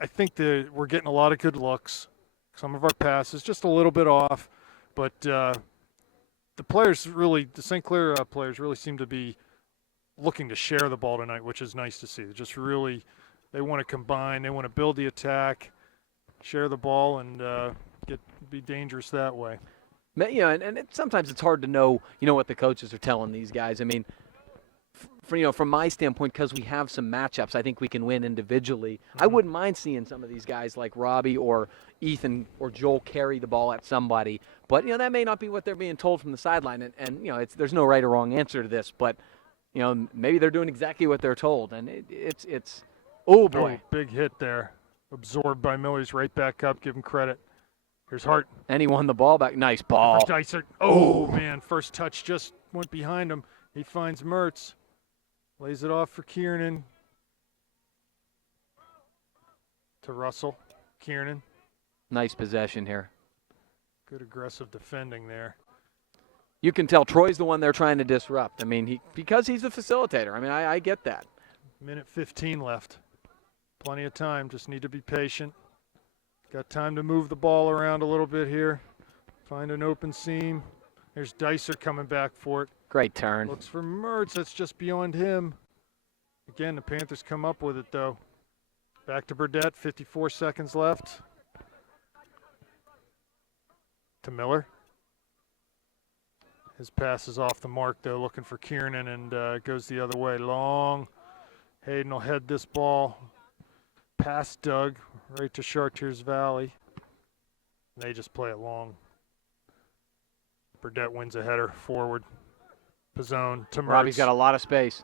I think that we're getting a lot of good looks. Some of our passes just a little bit off, but the players really, the St. Clair players really seem to be looking to share the ball tonight, which is nice to see. They just really, they want to combine, they want to build the attack, share the ball, and be dangerous that way. You know, and sometimes it's hard to know, you know, what the coaches are telling these guys. I mean, from my standpoint, because we have some matchups, I think we can win individually. I wouldn't mind seeing some of these guys like Robbie or Ethan or Joel carry the ball at somebody. But, you know, that may not be what they're being told from the sideline. And you know, there's no right or wrong answer to this. But, you know, maybe they're doing exactly what they're told. And it's oh, boy. Oh, big hit there. Absorbed by Miller's right back up. Give him credit. Here's Hart. And he won the ball back. Nice ball. Dysart. Oh, man. First touch just went behind him. He finds Mertz. Lays it off for Kiernan. To Russell. Kiernan. Nice possession here. Good aggressive defending there. You can tell Troy's the one they're trying to disrupt. I mean, because he's the facilitator. I mean, I get that. Minute 15 left. Plenty of time. Just need to be patient. Got time to move the ball around a little bit here. Find an open seam. There's Dysart coming back for it. Great turn. Looks for Mertz. That's just beyond him. Again, the Panthers come up with it, though. Back to Burdett. 54 seconds left. To Miller. His pass is off the mark, though, looking for Kiernan, and goes the other way. Long. Hayden will head this ball past Doug, right to Chartiers Valley. They just play it long. Burdett wins a header forward. Pizzone to Mertz. Robbie's got a lot of space.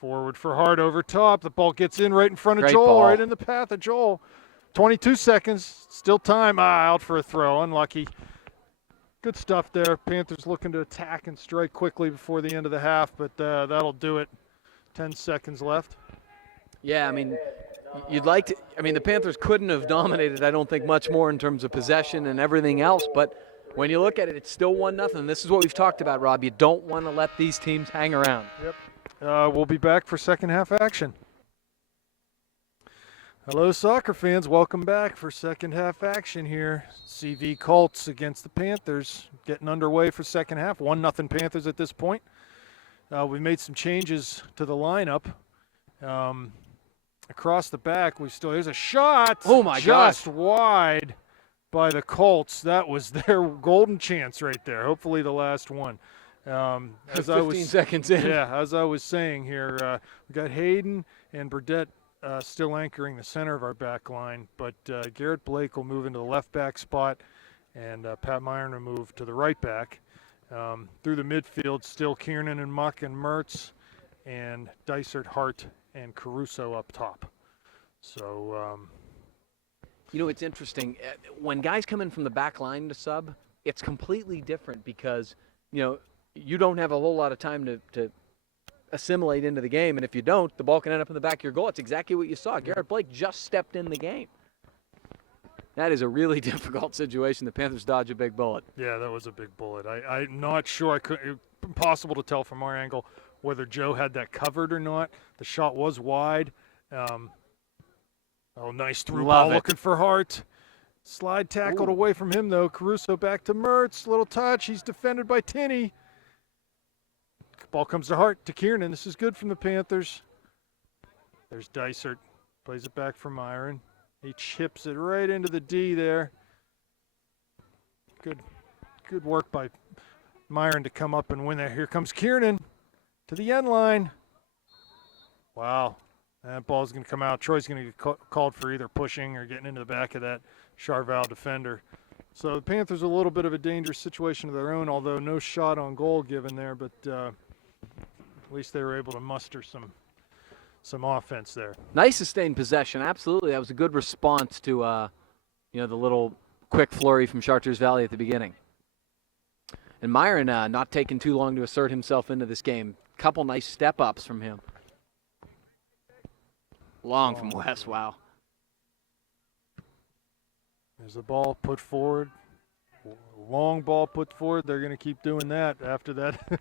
Forward for Hart over top. The ball gets in right in front of Great Joel, ball. right in the path of Joel. 22 seconds, still time. Out for a throw, unlucky. Good stuff there. Panthers looking to attack and strike quickly before the end of the half, but that'll do it. 10 seconds left. Yeah, I mean, you'd like to. I mean, the Panthers couldn't have dominated, I don't think, much more in terms of possession and everything else. But when you look at it, it's still 1-0. This is what we've talked about, Rob. You don't want to let these teams hang around. Yep. We'll be back for second half action. Hello, soccer fans. Welcome back for second half action here. CV Colts against the Panthers. Getting underway for second half. 1-0 Panthers at this point. We made some changes to the lineup. Across the back, there's a shot. Oh, my gosh. Just wide by the Colts. That was their golden chance right there. Hopefully the last one. As 15 seconds in. Yeah, as I was saying here, we got Hayden and Burdett still anchoring the center of our back line, but Garrett Blake will move into the left back spot, and Pat Myron will move to the right back. Through the midfield, still Kiernan and Muck and Mertz, and Dysart, Hart, and Caruso up top. So, You know, it's interesting. When guys come in from the back line to sub, it's completely different because, you know, you don't have a whole lot of time to assimilate into the game, and if you don't, the ball can end up in the back of your goal. It's exactly what you saw. Garrett Blake just stepped in the game. That is a really difficult situation. The Panthers dodge a big bullet. yeah, that was a big bullet. I'm not sure. Impossible to tell from our angle whether Joe had that covered or not. The shot was wide. Nice through ball looking for Hart. Slide tackled away from him, though. Caruso back to Mertz. Little touch. He's defended by Tinney. Ball comes to Hart, to Kiernan. This is good from the Panthers. There's Dysart. Plays it back for Myron. He chips it right into the D there. Good work by Myron to come up and win that. Here comes Kiernan to the end line. Wow. That ball's going to come out. Troy's going to get called for either pushing or getting into the back of that Charval defender. So the Panthers a little bit of a dangerous situation of their own, although no shot on goal given there. But At least they were able to muster some offense there. Nice sustained possession. Absolutely. That was a good response to, the little quick flurry from Chartiers Valley at the beginning. And Myron not taking too long to assert himself into this game. Couple nice step-ups from him. Long from West, wow. There's the ball put forward. Long ball put forward. They're going to keep doing that after that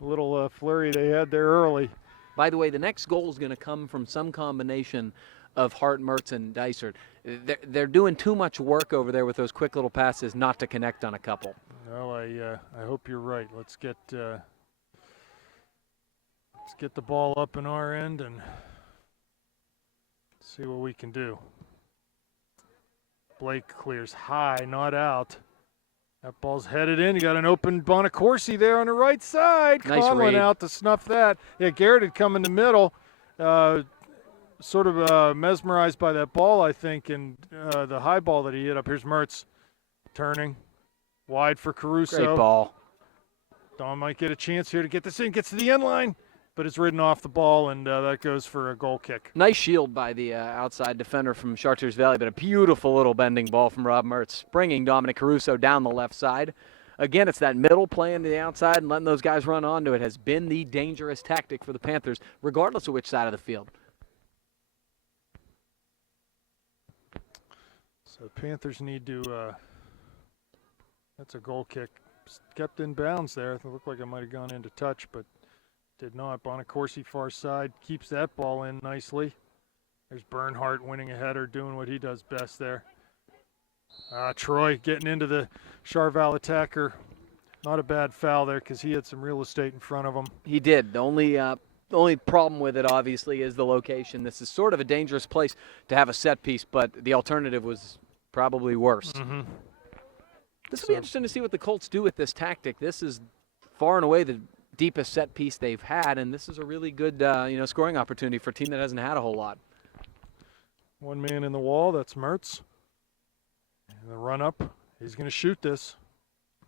little flurry they had there early. By the way, the next goal is going to come from some combination of Hart, Mertz, and Dysert. They're doing too much work over there with those quick little passes not to connect on a couple. Well, I hope you're right. Let's get the ball up in our end and see what we can do. Blake clears high, not out. That ball's headed in. You got an open Bonacorsi there on the right side. Nice Conlon read. out to snuff that. Yeah, Garrett had come in the middle, sort of mesmerized by that ball, I think, and the high ball that he hit up. Here's Mertz turning wide for Caruso. Great ball. Don might get a chance here to get this in. Gets to the end line, but it's ridden off the ball, and that goes for a goal kick. Nice shield by the outside defender from Chartiers Valley, but a beautiful little bending ball from Rob Mertz, bringing Dominic Caruso down the left side. Again, it's that middle playing to the outside and letting those guys run onto it has been the dangerous tactic for the Panthers, regardless of which side of the field. So Panthers need to that's a goal kick. Kept in bounds there. It looked like it might have gone into touch, but did not. Bonacorsi far side keeps that ball in nicely. There's Bernhardt winning a header, doing what he does best there. Troy getting into the Charval attacker. Not a bad foul there because he had some real estate in front of him. He did. The only problem with it, obviously, is the location. This is sort of a dangerous place to have a set piece, but the alternative was probably worse. Mm-hmm. This will be interesting to see what the Colts do with this tactic. This is far and away the deepest set piece they've had, and this is a really good scoring opportunity for a team that hasn't had a whole lot. One man in the wall, that's Mertz. And the run up, he's going to shoot this.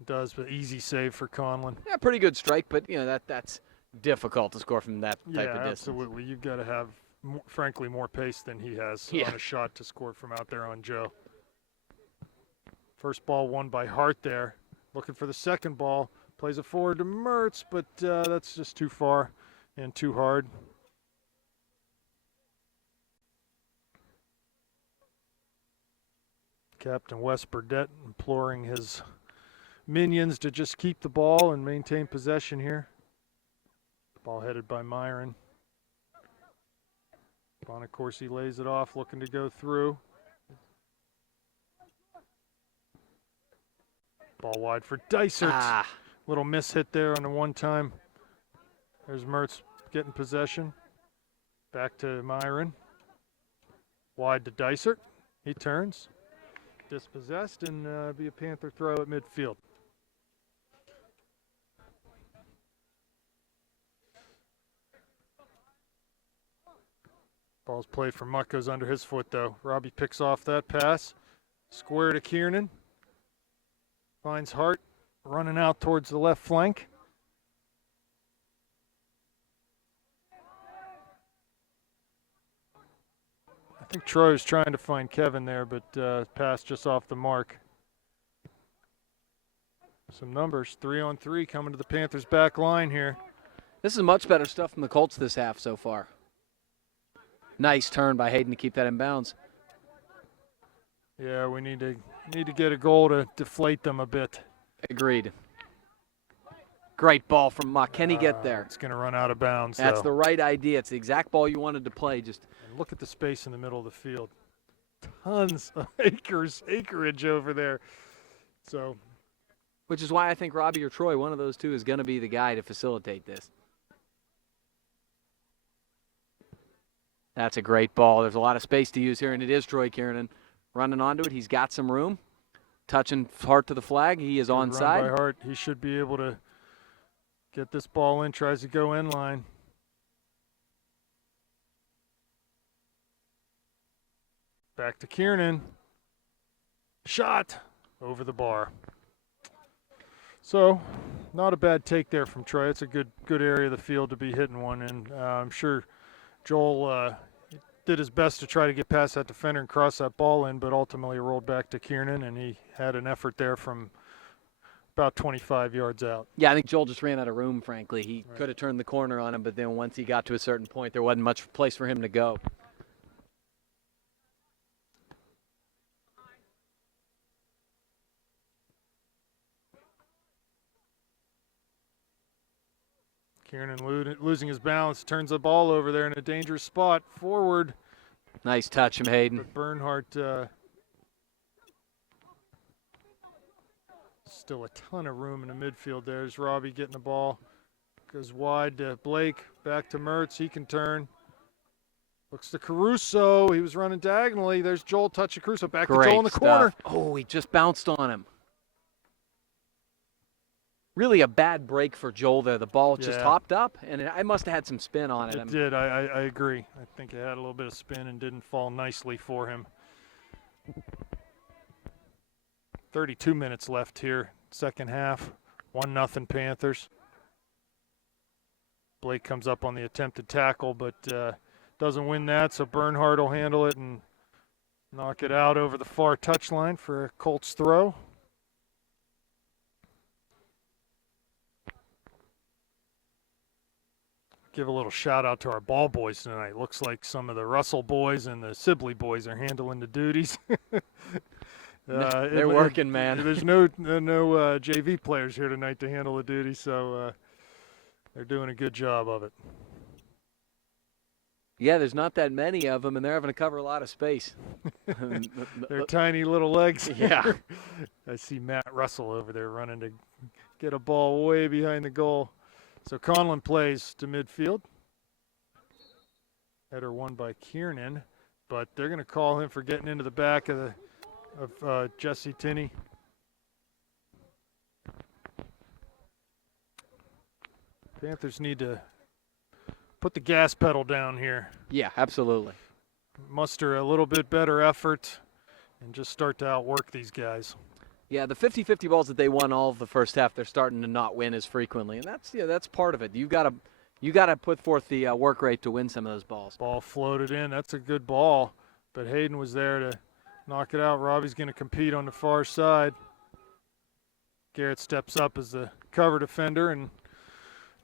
Does, but easy save for Conlon. Yeah, pretty good strike, but that's difficult to score from that type of distance. Absolutely. You've got to have, frankly, more pace than he has on a shot to score from out there on Joe. First ball won by Hart there. Looking for the second ball. Plays it forward to Mertz, but that's just too far and too hard. Captain Wes Burdett imploring his minions to just keep the ball and maintain possession here. Ball headed by Myron. Bonacorsi lays it off, looking to go through. Ball wide for Dysert. Little miss hit there on the one time. There's Mertz getting possession. Back to Myron. Wide to Dysert. He turns. Dispossessed and be a Panther throw at midfield. Ball's played for Muck, goes under his foot though. Robbie picks off that pass. Square to Kiernan. Finds Hart running out towards the left flank. I think Troy was trying to find Kevin there, but pass just off the mark. Some numbers, 3-on-3 coming to the Panthers' back line here. This is much better stuff from the Colts this half so far. Nice turn by Hayden to keep that in bounds. Yeah, we need to get a goal to deflate them a bit. Agreed. Great ball from Muck. Can he get there? It's going to run out of bounds. That's the right idea. It's the exact ball you wanted to play. Just and look at the space in the middle of the field. Tons of acreage over there. So, which is why I think Robbie or Troy, one of those two, is going to be the guy to facilitate this. That's a great ball. There's a lot of space to use here, and it is Troy Kiernan running onto it. He's got some room. Touching Hart to the flag. He is onside. Run by Hart. He should be able to get this ball in. Tries to go in line. Back to Kiernan. Shot over the bar. So not a bad take there from Troy. It's a good area of the field to be hitting one in. I'm sure Joel did his best to try to get past that defender and cross that ball in, but ultimately rolled back to Kiernan, and he had an effort there from about 25 yards out. Yeah, I think Joel just ran out of room, frankly. He could have turned the corner on him, but then once he got to a certain point, there wasn't much place for him to go. Kiernan losing his balance, turns the ball over there in a dangerous spot. Forward. Nice touch from Hayden. But Bernhardt, still a ton of room in the midfield. There's Robbie getting the ball. Goes wide to Blake, back to Mertz. He can turn. Looks to Caruso. He was running diagonally. There's Joel touching Caruso. Back to Joel in the corner. Oh, he just bounced on him. Really a bad break for Joel there. The ball just hopped up, and I must have had some spin on it. It did. I agree. I think it had a little bit of spin and didn't fall nicely for him. 32 minutes left here, second half. 1-0 Panthers. Blake comes up on the attempted tackle, but doesn't win that, so Bernhardt will handle it and knock it out over the far touchline for a Colts throw. Give a little shout out to our ball boys tonight. Looks like some of the Russell boys and the Sibley boys are handling the duties. They're working, man. There's no JV players here tonight to handle the duty, so they're doing a good job of it. Yeah, there's not that many of them, and they're having to cover a lot of space. Their tiny little legs. Yeah. I see Matt Russell over there running to get a ball way behind the goal. So Conlon plays to midfield. Header won by Kiernan, but they're going to call him for getting into the back of Jesse Tinney. Panthers need to put the gas pedal down here. Yeah, absolutely. Muster a little bit better effort and just start to outwork these guys. Yeah, the 50-50 balls that they won all of the first half, they're starting to not win as frequently, and that's part of it. You got to put forth the work rate to win some of those balls. Ball floated in. That's a good ball, but Hayden was there to knock it out. Robbie's going to compete on the far side. Garrett steps up as the cover defender and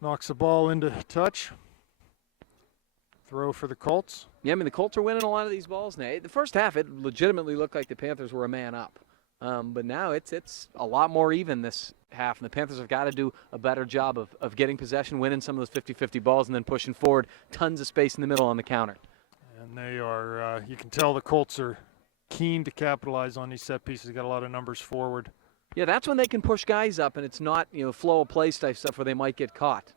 knocks the ball into touch. Throw for the Colts. Yeah, I mean, the Colts are winning a lot of these balls now. The first half, it legitimately looked like the Panthers were a man up. But now it's a lot more even this half, and the Panthers have got to do a better job of getting possession, winning some of those 50-50 balls, and then pushing forward. Tons of space in the middle on the counter. And they are, you can tell the Colts are keen to capitalize on these set pieces. Got a lot of numbers forward. Yeah, that's when they can push guys up, and it's not, flow of play type stuff where they might get caught.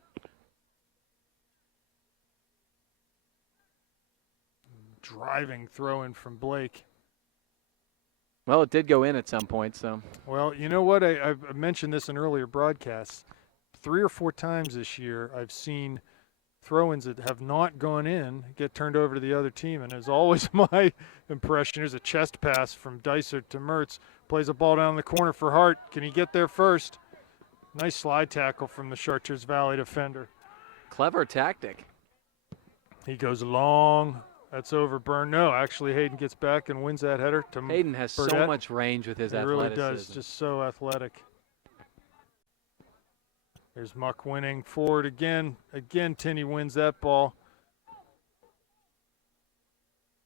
Driving throw in from Blake. Well, it did go in at some point, so. Well, you know what? I've mentioned this in earlier broadcasts. 3 or 4 times this year I've seen throw-ins that have not gone in get turned over to the other team, and as always my impression is a chest pass from Dysart to Mertz. Plays a ball down the corner for Hart. Can he get there first? Nice slide tackle from the Chartiers Valley defender. Clever tactic. He goes long. That's over. No, actually Hayden gets back and wins that header. Hayden has Burdette. so much range with his athleticism. He really does, just so athletic. There's Muck winning forward again. Again, Tinney wins that ball.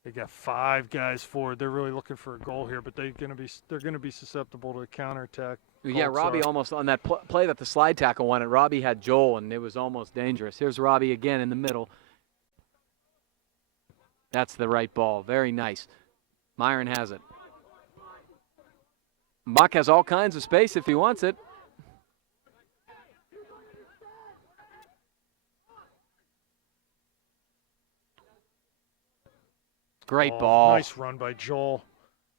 They got 5 guys forward. They're really looking for a goal here, but they're going to be susceptible to a counterattack. Yeah, Robbie almost on that play that the slide tackle won it. Robbie had Joel, and it was almost dangerous. Here's Robbie again in the middle. That's the right ball. Very nice. Myron has it. Muck has all kinds of space if he wants it. Great ball. Nice run by Joel.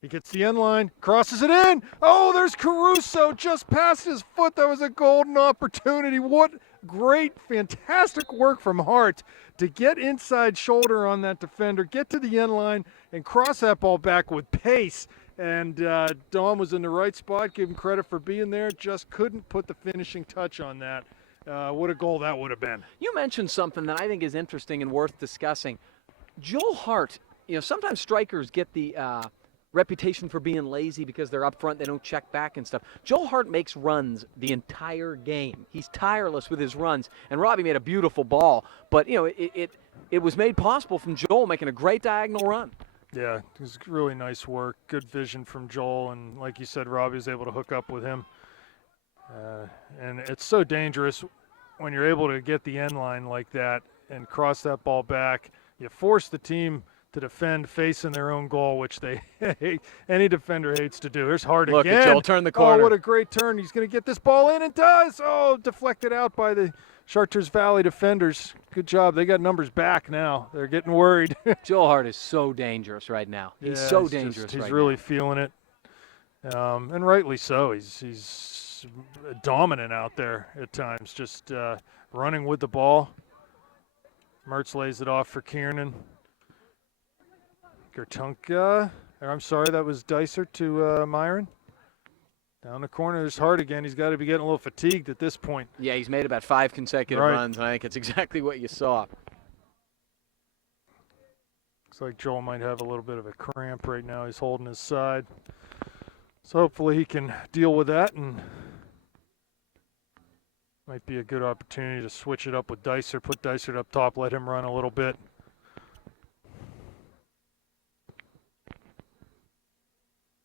He gets the end line, crosses it in. Oh, there's Caruso just past his foot. That was a golden opportunity. What great, fantastic work from Hart to get inside shoulder on that defender, get to the end line, and cross that ball back with pace. And Dawn was in the right spot, give him credit for being there, just couldn't put the finishing touch on that. What a goal that would have been. You mentioned something that I think is interesting and worth discussing. Joel Hart, sometimes strikers get the reputation for being lazy because they're up front, they don't check back and stuff. Joel Hart makes runs the entire game. He's tireless with his runs, and Robbie made a beautiful ball, but it was made possible from Joel making a great diagonal run. Yeah, it was really nice work, good vision from Joel, and like you said, Robbie was able to hook up with him. And it's so dangerous when you're able to get the end line like that and cross that ball back. You force the team to defend facing their own goal, which they hate. Any defender hates to do. Here's Hart again. Look at Joel turn the corner. Oh, what a great turn. He's going to get this ball in and does. Oh, deflected out by the Chartiers Valley defenders. Good job. They got numbers back now. They're getting worried. Joel Hart is so dangerous right now. He's so dangerous he's right really now. feeling it. And rightly so. He's dominant out there at times, just running with the ball. Mertz lays it off for Kiernan. Gertunka, I'm sorry, that was Dicer to Myron. Down the corner, there's Hart again. He's got to be getting a little fatigued at this point. Yeah, he's made about 5 consecutive runs, and I think it's exactly what you saw. Looks like Joel might have a little bit of a cramp right now. He's holding his side. So hopefully he can deal with that, and might be a good opportunity to switch it up with Dicer, put Dicer up top, let him run a little bit.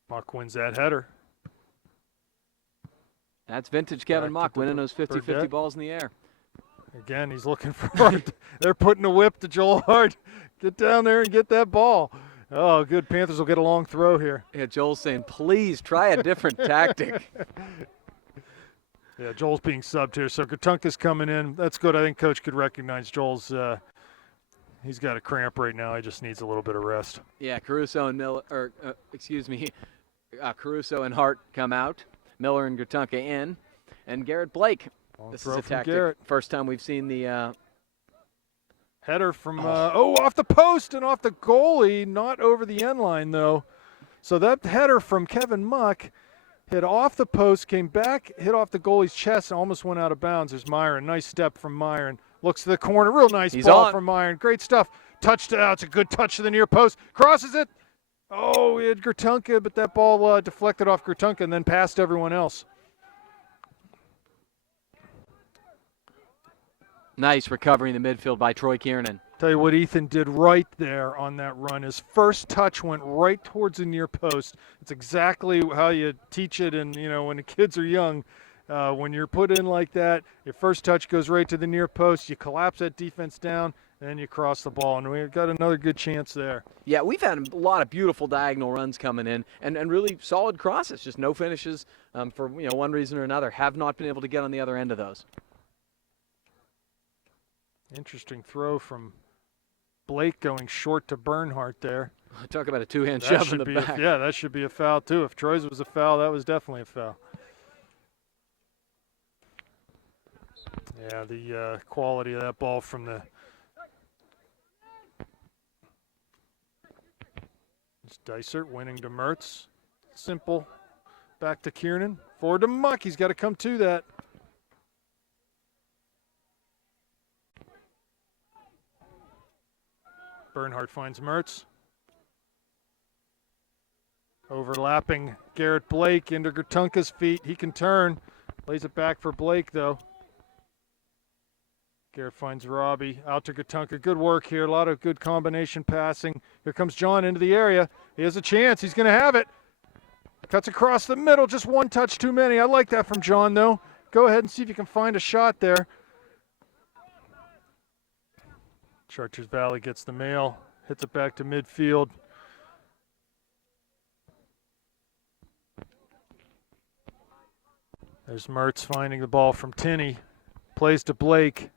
Muck wins that header. That's vintage Kevin Muck winning those 50-50 balls in the air. Again, he's looking for it. They're putting a whip to Joel Hart. Get down there and get that ball. Oh, good. Panthers will get a long throw here. Yeah, Joel's saying, please try a different tactic. Yeah, Joel's being subbed here. So Gertunka's coming in. That's good. I think Coach could recognize Joel's he's got a cramp right now. He just needs a little bit of rest. Yeah, Caruso and Caruso and Hart come out. Miller and Gertunka in. And Garrett Blake. Long This throw is a from tactic. Garrett. First time we've seen the header from off the post and off the goalie, not over the end line though. So that header from Kevin Muck hit off the post, came back, hit off the goalie's chest, and almost went out of bounds. There's Myron. Nice step from Myron. Looks to the corner. Real nice ball from Myron. Great stuff. Touchdown. It's a good touch to the near post. Crosses it. Oh, he had Gertunka, but that ball deflected off Gertunka and then passed everyone else. nice recovery in the midfield by Troy Kiernan. Tell you what Ethan did right there on that run. His first touch went right towards the near post. It's exactly how you teach it, and when the kids are young. When you're put in like that, your first touch goes right to the near post. You collapse that defense down, and then you cross the ball. And we've got another good chance there. Yeah, we've had a lot of beautiful diagonal runs coming in, and really solid crosses. Just no finishes for one reason or another. Have not been able to get on the other end of those. Interesting throw from Blake going short to Bernhardt there. Talk about a two-hand shove in the back. Yeah, that should be a foul too. If Troy's was a foul, that was definitely a foul. Yeah, the quality of that ball from the it's Dysert winning to Mertz. Simple. Back to Kiernan. Forward to Muck. He's got to come to that. Bernhardt finds Mertz. Overlapping Garrett Blake into Gertunka's feet. He can turn. Lays it back for Blake, though. Garrett finds Robbie. Out to Gertunka. Good work here. A lot of good combination passing. Here comes John into the area. He has a chance. He's going to have it. Cuts across the middle. Just one touch too many. I like that from John, though. Go ahead and see if you can find a shot there. Chartiers Valley gets the mail. Hits it back to midfield. There's Mertz finding the ball from Tinney. Plays to Blake.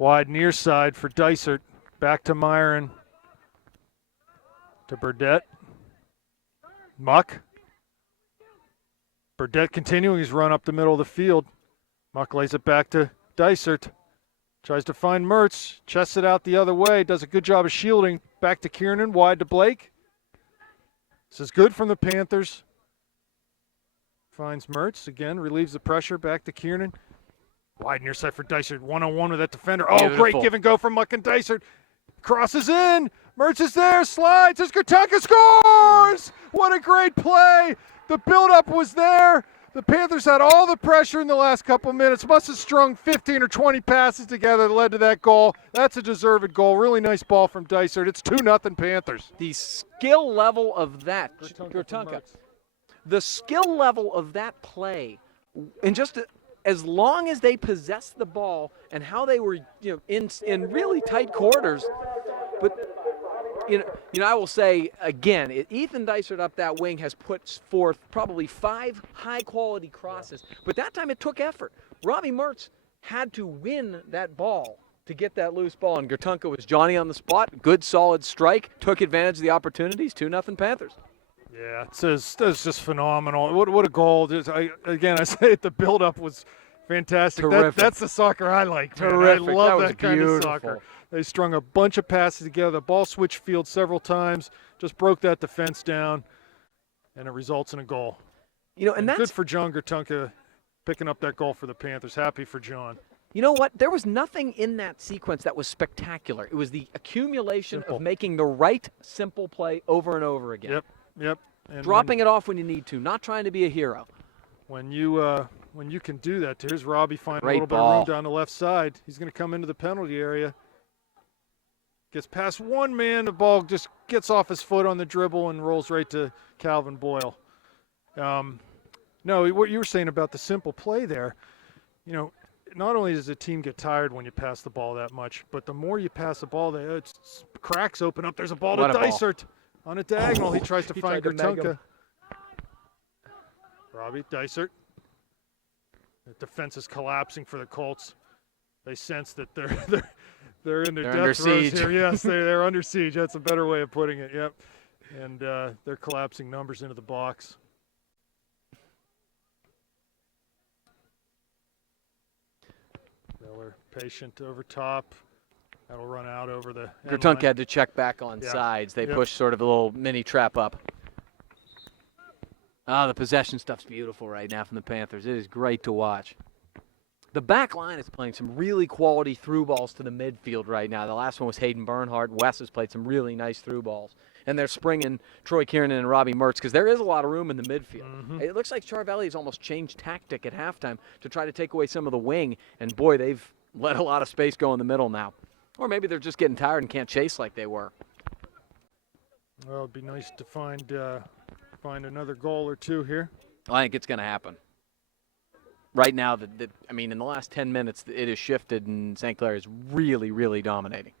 Wide near side for Dysert. Back to Myron. To Burdett. Muck. Burdett continuing his run up the middle of the field. Muck lays it back to Dysert. Tries to find Mertz. Chests it out the other way. Does a good job of shielding. Back to Kiernan. Wide to Blake. This is good from the Panthers. Finds Mertz again, relieves the pressure. Back to Kiernan. Wide near side for Dysert. 1-on-1 with that defender. Oh, Beautiful. great give and go from Muck and Dysert. Crosses in. Mertz is there. Slides. As Gertunka scores! What a great play. The buildup was there. The Panthers had all the pressure in the last couple minutes. Must have strung 15 or 20 passes together that led to that goal. That's a deserved goal. Really nice ball from Dysert. It's 2-0 Panthers. The skill level of that, Gertunka, the skill level of that play, and just as long as they possessed the ball and how they were, in really tight quarters, but I will say again, Ethan Dysert up that wing has put forth probably 5 high-quality crosses, but that time it took effort. Robbie Mertz had to win that ball to get that loose ball, and Gertunka was Johnny on the spot. Good, solid strike, took advantage of the opportunities. 2-0 Panthers. Yeah, it's just phenomenal. What a goal. I say it, the buildup was fantastic. That's the soccer I like. Terrific. I love that that kind beautiful. of soccer. They strung a bunch of passes together. The ball switched field several times, just broke that defense down, and it results in a goal. And that's good for John Gertunka picking up that goal for the Panthers. Happy for John. You know what? There was nothing in that sequence that was spectacular. It was the accumulation of making the right simple play over and over again. Yep. And dropping it off when you need to, not trying to be a hero. When you can do that, here's Robbie finding a little bit ball. of room down the left side. He's going to come into the penalty area. Gets past one man, the ball just gets off his foot on the dribble and rolls right to Calvin Boyle. No, what you were saying about the simple play there, not only does a team get tired when you pass the ball that much, but the more you pass the ball, cracks open up. There's a ball to Dysert. On a diagonal, he tries to find Gertunka. Robbie, Dysert. The defense is collapsing for the Colts. They sense that they're in their death throes here. Yes, they're under siege. That's a better way of putting it. Yep. And they're collapsing numbers into the box. Miller, patient over top. That'll run out over the Gertunka had to check back on sides. They pushed sort of a little mini trap up. The possession stuff's beautiful right now from the Panthers. It is great to watch. The back line is playing some really quality through balls to the midfield right now. The last one was Hayden Bernhardt. Wes has played some really nice through balls. And they're springing Troy Kiernan and Robbie Mertz because there is a lot of room in the midfield. Mm-hmm. It looks like Charvelli has almost changed tactic at halftime to try to take away some of the wing. And, boy, they've let a lot of space go in the middle now. Or maybe they're just getting tired and can't chase like they were. Well, it'd be nice to find another goal or two here. I think it's going to happen. Right now, in the last 10 minutes, it has shifted, and St. Clair is really, really dominating.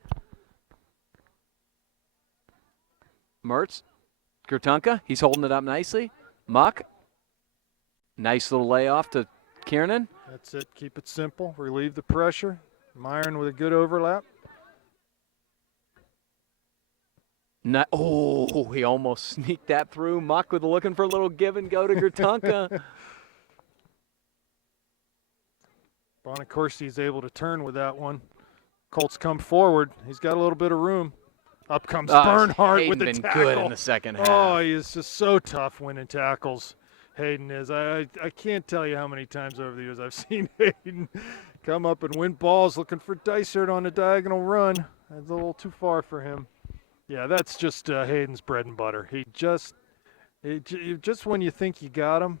Mertz, Gertunka, he's holding it up nicely. Muck, nice little layoff to Kiernan. That's it. Keep it simple. Relieve the pressure. Myron with a good overlap. He almost sneaked that through. Muck with looking for a little give and go to Gertunka. Bonacorsi is able to turn with that one. Colts come forward. He's got a little bit of room. Up comes Bernhardt with the been tackle. Good in the second half. Oh, he is just so tough winning tackles. Hayden is. I can't tell you how many times over the years I've seen Hayden come up and win balls looking for Dysert on a diagonal run. That's a little too far for him. Yeah, that's just Hayden's bread and butter. Just when you think you got him,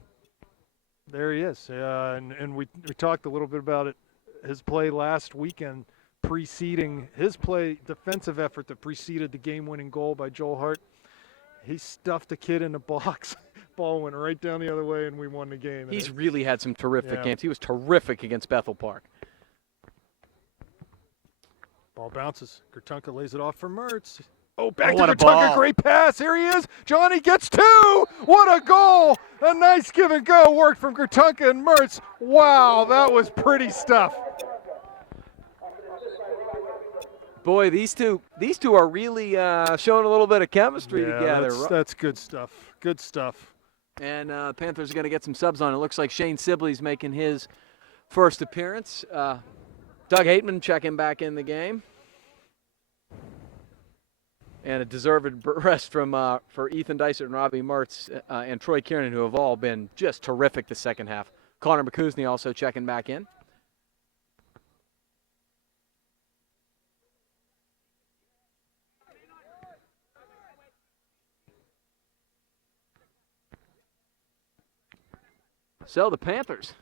there he is. And we talked a little bit about it, his play last weekend, preceding his play, defensive effort that preceded the game-winning goal by Joel Hart. He stuffed a kid in the box. Ball went right down the other way, and we won the game. He's really had some terrific games. He was terrific against Bethel Park. Ball bounces. Gertunka lays it off for Mertz. Oh, back to Gertunka. Great pass. Here he is. Johnny gets two. What a goal. A nice give and go work from Gertunka and Mertz. Wow, that was pretty stuff. Boy, these two are really showing a little bit of chemistry together. That's good stuff. Good stuff. And Panthers are going to get some subs on. It looks like Shane Sibley's making his first appearance. Doug Hateman checking back in the game. and a deserved rest from for Ethan Dysart and Robbie Mertz and Troy Kiernan, who have all been just terrific the second half. Connor McCuzney also checking back in. So the Panthers,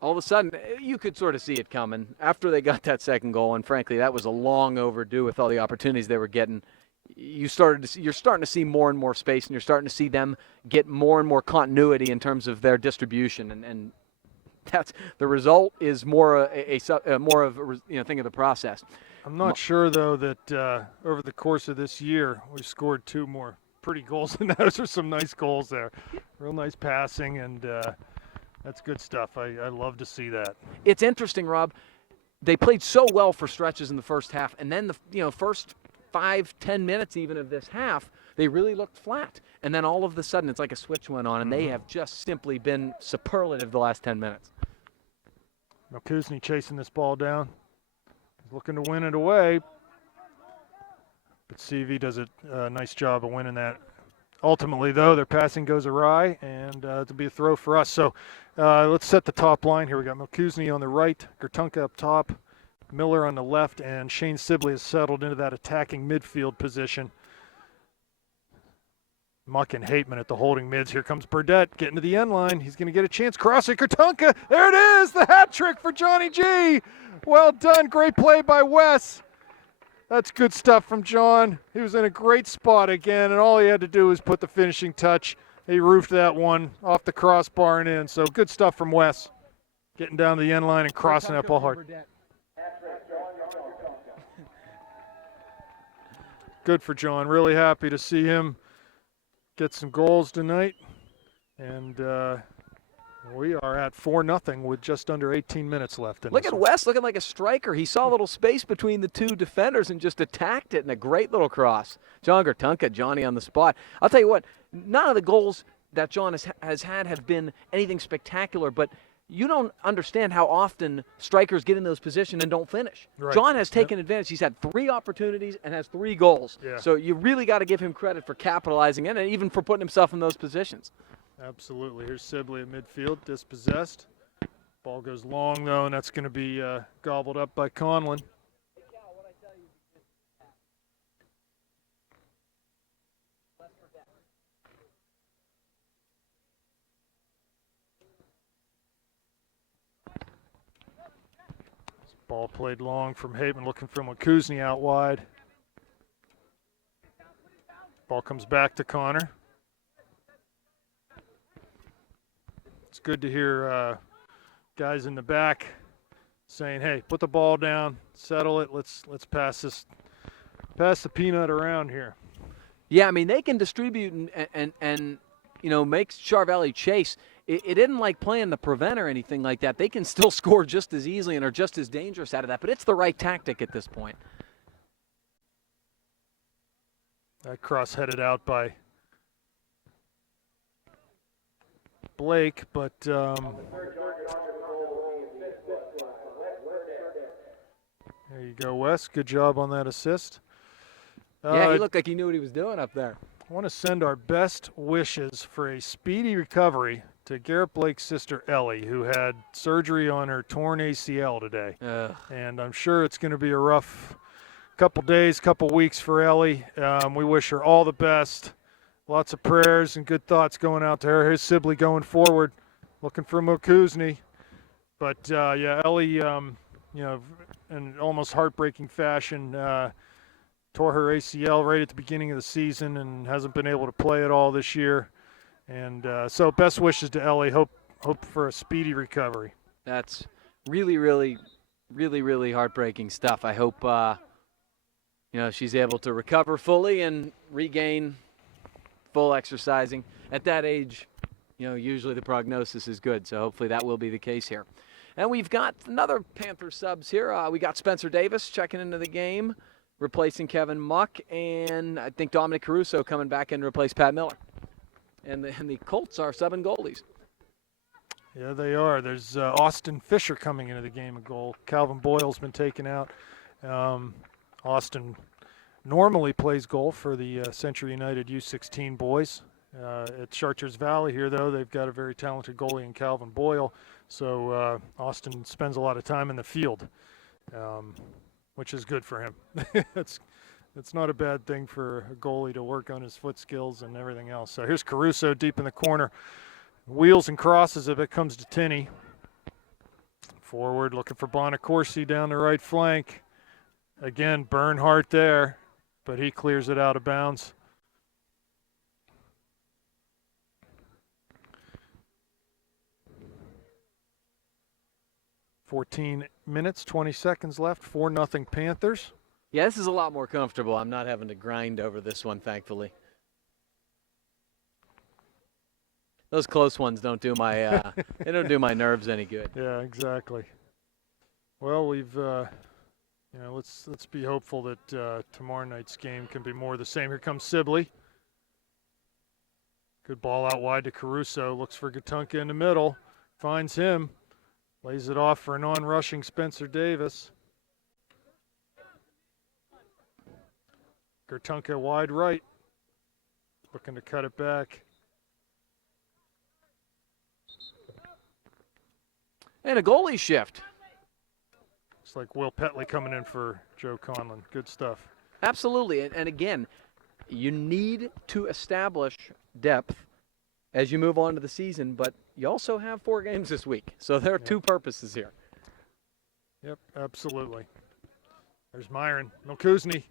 all of a sudden, you could sort of see it coming after they got that second goal, and frankly, that was a long overdue with all the opportunities they were getting. You're starting to see more and more space, and you're starting to see them get more and more continuity in terms of their distribution, and that's the result is more more of a thing of the process. I'm not sure though that over the course of this year we scored 2 more pretty goals, and those are some nice goals there. Real nice passing, and that's good stuff. I love to see that. It's interesting, Rob. They played so well for stretches in the first half, and then the first 5-10 minutes even of this half, they really looked flat. And then all of a sudden, it's like a switch went on, and they have just simply been superlative the last 10 minutes. McCuzney chasing this ball down. He's looking to win it away. But CV does a nice job of winning that. Ultimately, though, their passing goes awry, and it'll be a throw for us. So let's set the top line here. We got McCuzney on the right, Gertunka up top, Miller on the left, and Shane Sibley has settled into that attacking midfield position. Muck and Hateman at the holding mids. Here comes Burdett getting to the end line. He's going to get a chance. Crossing Gertunka. There it is, the hat trick for Johnny G. Well done. Great play by Wes. That's good stuff from John. He was in a great spot again, and all he had to do was put the finishing touch. He roofed that one off the crossbar and in. So good stuff from Wes. Getting down to the end line and crossing that ball hard. Good for John. Really happy to see him get some goals tonight. And we are at 4-0 with just under 18 minutes left. Look at Wes looking like a striker. He saw a little space between the two defenders and just attacked it in a great little cross. John Gertunka, Johnny on the spot. I'll tell you what, none of the goals that John has had have been anything spectacular, but you don't understand how often strikers get in those positions and don't finish. Right. John has taken advantage. He's had 3 opportunities and has 3 goals. Yeah. So you really got to give him credit for capitalizing it and even for putting himself in those positions. Absolutely. Here's Sibley at midfield, dispossessed. Ball goes long, though, and that's going to be gobbled up by Conlon. Ball played long from Hateman, looking for McCuzney out wide. Ball comes back to Connor. It's good to hear guys in the back saying, "Hey, put the ball down, settle it. Let's pass the peanut around here." Yeah, I mean they can distribute and make Char Valley chase. It isn't like playing the prevent or anything like that. They can still score just as easily and are just as dangerous out of that. But it's the right tactic at this point. That cross headed out by Blake, but there you go, Wes. Good job on that assist. Yeah, he looked like he knew what he was doing up there. I want to send our best wishes for a speedy recovery to Garrett Blake's sister Ellie, who had surgery on her torn ACL today. And I'm sure it's going to be a rough couple days, couple weeks for Ellie. We wish her all the best. Lots of prayers and good thoughts going out to her. Here's Sibley going forward, looking for McCuzney. But, yeah, Ellie, in almost heartbreaking fashion, tore her ACL right at the beginning of the season and hasn't been able to play at all this year. And so best wishes to Ellie. Hope for a speedy recovery. That's really, really, really, really heartbreaking stuff. I hope, she's able to recover fully and regain full exercising. At that age, usually the prognosis is good. So hopefully that will be the case here. And we've got another Panther subs here. We got Spencer Davis checking into the game, replacing Kevin Muck, and I think Dominic Caruso coming back in to replace Pat Miller. And the Colts are subbing goalies. Yeah, they are. There's Austin Fisher coming into the game, a goal. Calvin Boyle's been taken out. Austin normally plays goal for the Century United U16 boys. At Chartiers Valley here, though, they've got a very talented goalie in Calvin Boyle, so Austin spends a lot of time in the field, which is good for him. It's not a bad thing for a goalie to work on his foot skills and everything else. So here's Caruso deep in the corner. Wheels and crosses if it comes to Tinney. Forward looking for Bonacorsi down the right flank. Again, Bernhardt there, but he clears it out of bounds. "14 minutes, 20 seconds left, 4-0 Panthers." Yeah, this is a lot more comfortable. I'm not having to grind over this one, thankfully. Those close ones don't do my they don't do my nerves any good. Yeah, exactly. Well, we've let's be hopeful that tomorrow night's game can be more of the same. Here comes Sibley. Good ball out wide to Caruso. Looks for Gatunka in the middle. Finds him. Lays it off for an on-rushing Spencer Davis. Gatunka wide right. Looking to cut it back. And a goalie shift. It's like Will Petley coming in for Joe Conlon. Good stuff. Absolutely. And again, you need to establish depth as you move on to the season, but you also have 4 games this week. So there are 2 purposes here. Yep, absolutely. There's Myron. Milkuzni.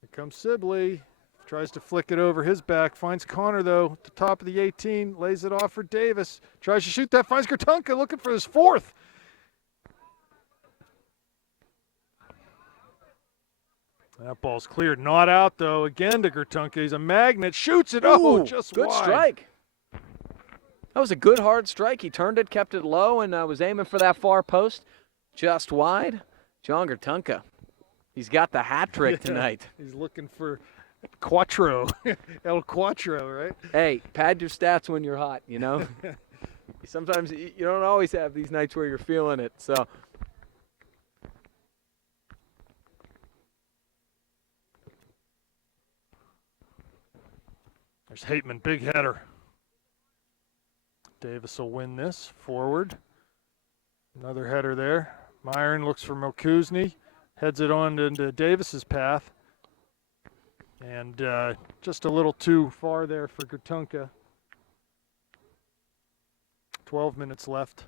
Here comes Sibley. Tries to flick it over his back. Finds Connor, though, at the top of the 18. Lays it off for Davis. Tries to shoot that. Finds Gatunka looking for his 4th. That ball's cleared. Not out, though. Again to Gatunka. He's a magnet. Shoots it. Ooh, just good wide. Strike. That was a good, hard strike. He turned it, kept it low, and was aiming for that far post. Just wide. John Gatunka. He's got the hat trick tonight. He's looking for Quattro. El Quattro, right? Hey, pad your stats when you're hot, you know? Sometimes you don't always have these nights where you're feeling it, so. There's Hateman, big header. Davis will win this. Forward. Another header there. Myron looks for Milkuzni. Heads it on into Davis's path. And just a little too far there for Gatunka. 12 minutes left.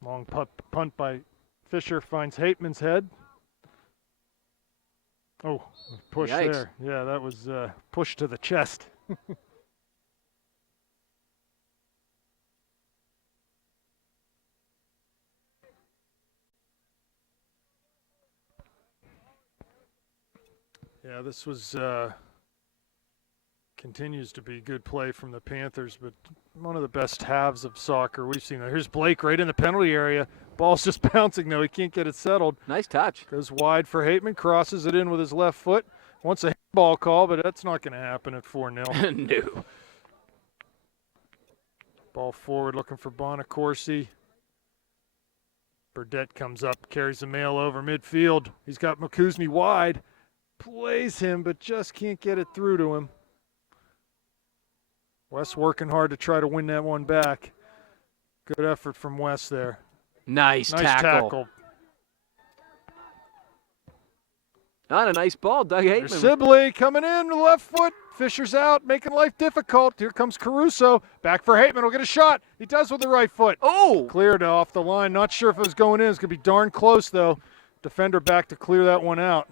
Long punt by Fisher finds Hateman's head. Oh, push Yikes. there. Yeah, that was push to the chest. Yeah, this was continues to be good play from the Panthers, but one of the best halves of soccer we've seen. Here's Blake right in the penalty area. Ball's just bouncing, though. He can't get it settled. Nice touch. Goes wide for Hateman, crosses it in with his left foot. Wants a ball call, but that's not going to happen at 4-0. No. Ball forward looking for Bonacorsi. Burdette comes up, carries the mail over midfield. He's got Milkuzni wide. Plays him, but just can't get it through to him. Wes working hard to try to win that one back. Good effort from Wes there. Nice tackle. Not a nice ball, Doug Hateman. There's Sibley coming in, the left foot. Fisher's out, making life difficult. Here comes Caruso. Back for Hateman. Will get a shot. He does with the right foot. Oh! Cleared off the line. Not sure if it was going in. It's going to be darn close, though. Defender back to clear that one out.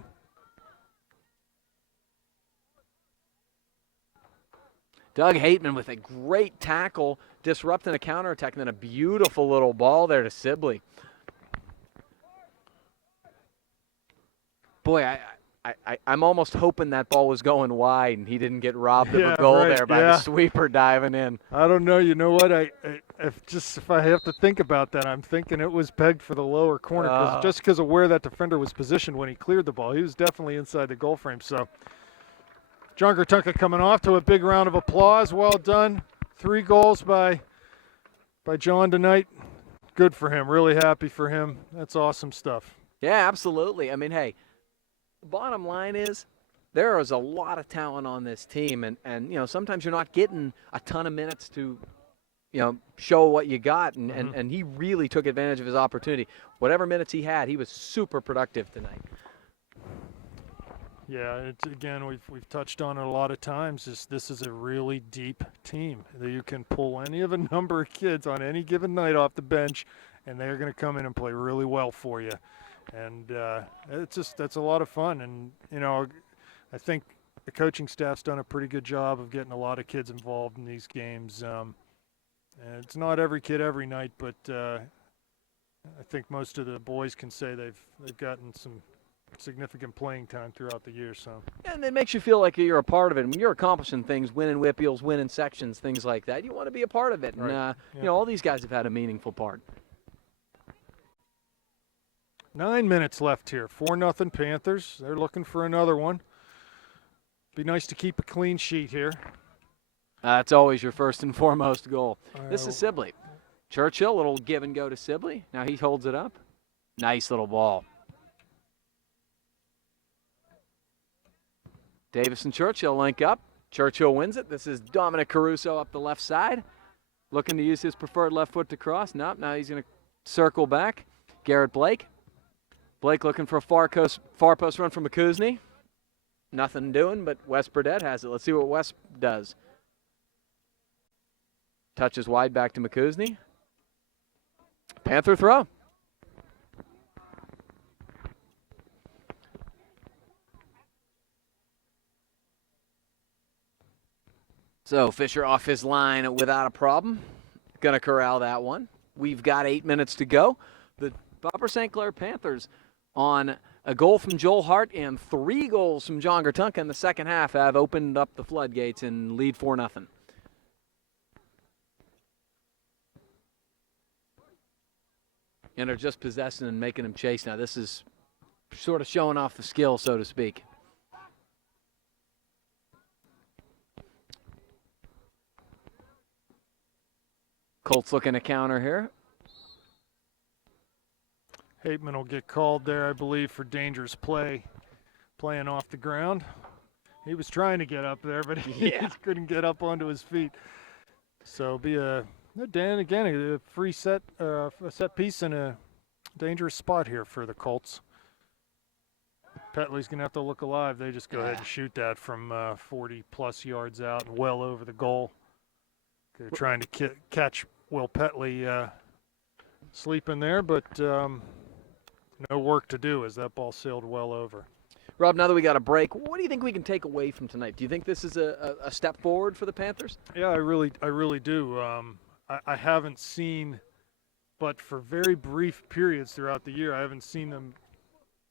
Doug Hateman with a great tackle, disrupting a counterattack, and then a beautiful little ball there to Sibley. Boy, I'm almost hoping that ball was going wide and he didn't get robbed of a goal there by the sweeper diving in. I don't know. You know what? If I have to think about that, I'm thinking it was pegged for the lower corner just because of where that defender was positioned when he cleared the ball. He was definitely inside the goal frame. So John Gatunka coming off to a big round of applause. Well done. 3 goals by John tonight. good for him. Really happy for him. That's awesome stuff. Yeah, absolutely. I mean, hey, the bottom line is there is a lot of talent on this team, and you know, sometimes you're not getting a ton of minutes to, you know, show what you got, and he really took advantage of his opportunity. Whatever minutes he had, he was super productive tonight. Yeah, it's, again, we've touched on it a lot of times. This is a really deep team. You can pull any of a number of kids on any given night off the bench, and they're going to come in and play really well for you. And that's a lot of fun. And you know, I think the coaching staff's done a pretty good job of getting a lot of kids involved in these games. And it's not every kid every night, but I think most of the boys can say they've gotten some significant playing time throughout the year. So, and it makes you feel like you're a part of it. When you're accomplishing things, winning whippeals, winning sections, things like that, you want to be a part of it. And right. you know, all these guys have had a meaningful part. 9 minutes left here. 4-0 Panthers. They're looking for another one. Be nice to keep a clean sheet here. That's always your first and foremost goal. This is Sibley. Churchill, little give and go to Sibley. Now he holds it up. Nice little ball. Davis and Churchill link up. Churchill wins it. This is Dominic Caruso up the left side. Looking to use his preferred left foot to cross. Nope, now he's going to circle back. Garrett Blake. Blake looking for a far post run from McCousney. Nothing doing, but Wes Burdett has it. Let's see what Wes does. Touches wide back to McCousney. Panther throw. So Fisher off his line without a problem. Going to corral that one. We've got 8 minutes to go. The Upper St. Clair Panthers on a goal from Joel Hart and 3 goals from John Gertunka in the second half have opened up the floodgates and lead 4-0. And are just possessing and making him chase now. This is sort of showing off the skill, so to speak. Colts looking to counter here. Hateman will get called there, I believe, for dangerous play, playing off the ground. He was trying to get up there, but he just couldn't get up onto his feet. So be a free set, a set piece in a dangerous spot here for the Colts. Petley's going to have to look alive. They just go ahead and shoot that from 40-plus yards out and well over the goal. They're trying to catch Will Petley sleeping there, but no work to do as that ball sailed well over. Rob, now that we got a break, what do you think we can take away from tonight? Do you think this is a step forward for the Panthers? Yeah, I really do. I haven't seen, but for very brief periods throughout the year, I haven't seen them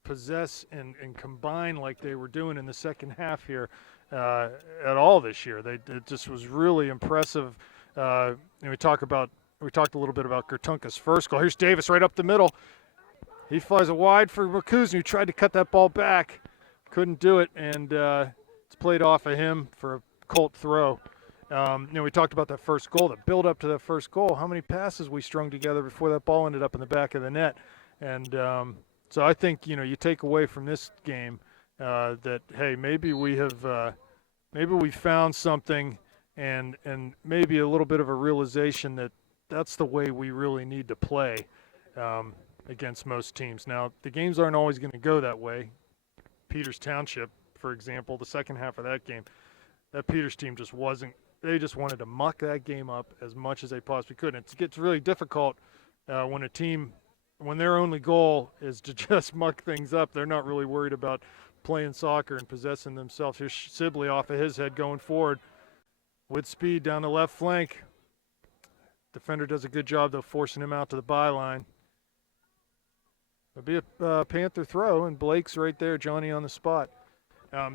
possess and combine like they were doing in the second half here at all this year. It just was really impressive. And we talked a little bit about Gertunka's first goal. Here's Davis right up the middle. He flies it wide for McCousney, who tried to cut that ball back. Couldn't do it, and it's played off of him for a Colt throw. We talked about that first goal, the build up to that first goal, how many passes we strung together before that ball ended up in the back of the net. And so I think, you take away from this game that, hey, maybe we found something and maybe a little bit of a realization that that's the way we really need to play against most teams. Now, the games aren't always going to go that way. Peters Township, for example, the second half of that game, that Peters team just wasn't – they just wanted to muck that game up as much as they possibly could. And it gets really difficult when a team – when their only goal is to just muck things up. They're not really worried about playing soccer and possessing themselves. Here's Sibley off of his head going forward with speed down the left flank. Defender does a good job, though, forcing him out to the byline. It'll be a Panther throw, and Blake's right there, Johnny on the spot.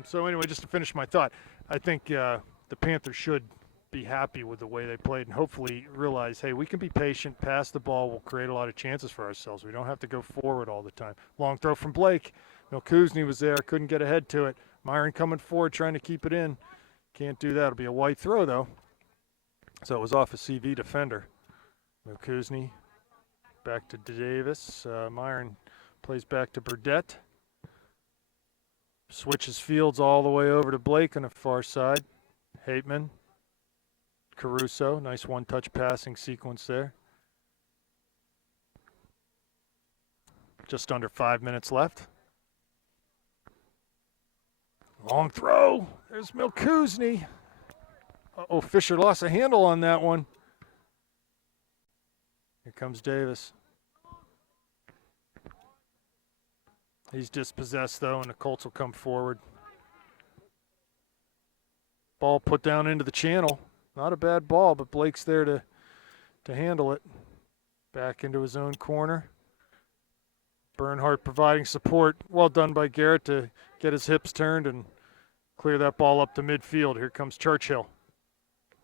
So anyway, just to finish my thought, I think the Panthers should be happy with the way they played and hopefully realize, hey, we can be patient, pass the ball, we'll create a lot of chances for ourselves. We don't have to go forward all the time. Long throw from Blake. Milkuzny was there, couldn't get ahead to it. Myron coming forward, trying to keep it in. Can't do that. It'll be a white throw, though. So it was off a CV defender. Milkuzny Back to Davis. Myron plays back to Burdett. Switches fields all the way over to Blake on the far side. Hateman. Caruso. Nice one-touch passing sequence there. Just under 5 minutes left. Long throw. There's Milkuzny. Uh-oh, Fisher lost a handle on that one. Here comes Davis. He's dispossessed, though, and the Colts will come forward. Ball put down into the channel. Not a bad ball, but Blake's there to handle it. Back into his own corner. Bernhardt providing support. Well done by Garrett to get his hips turned and clear that ball up to midfield. Here comes Churchill.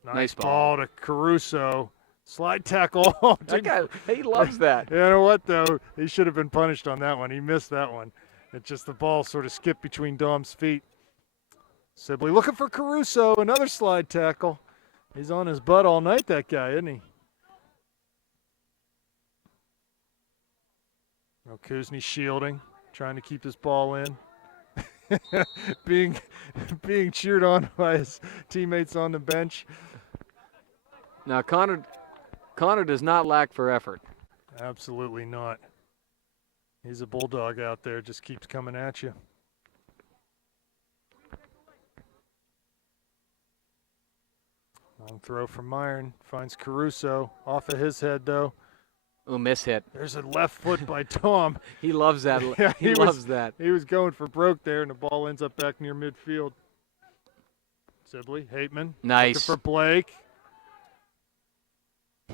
Nice ball to Caruso. Slide tackle. Oh, that guy, he loves that. You know what, though? He should have been punished on that one. He missed that one. It's just the ball sort of skipped between Dom's feet. Sibley looking for Caruso. Another slide tackle. He's on his butt all night, that guy, isn't he? Kuzny shielding, trying to keep this ball in. being cheered on by his teammates on the bench. Now, Connor does not lack for effort. Absolutely not. He's a bulldog out there, just keeps coming at you. Long throw from Myron, finds Caruso. Off of his head, though. Ooh, miss hit. There's a left foot by Tom. He loves that. Yeah, he loves that. He was going for broke there, and the ball ends up back near midfield. Sibley, Hateman. Nice. Looking for Blake.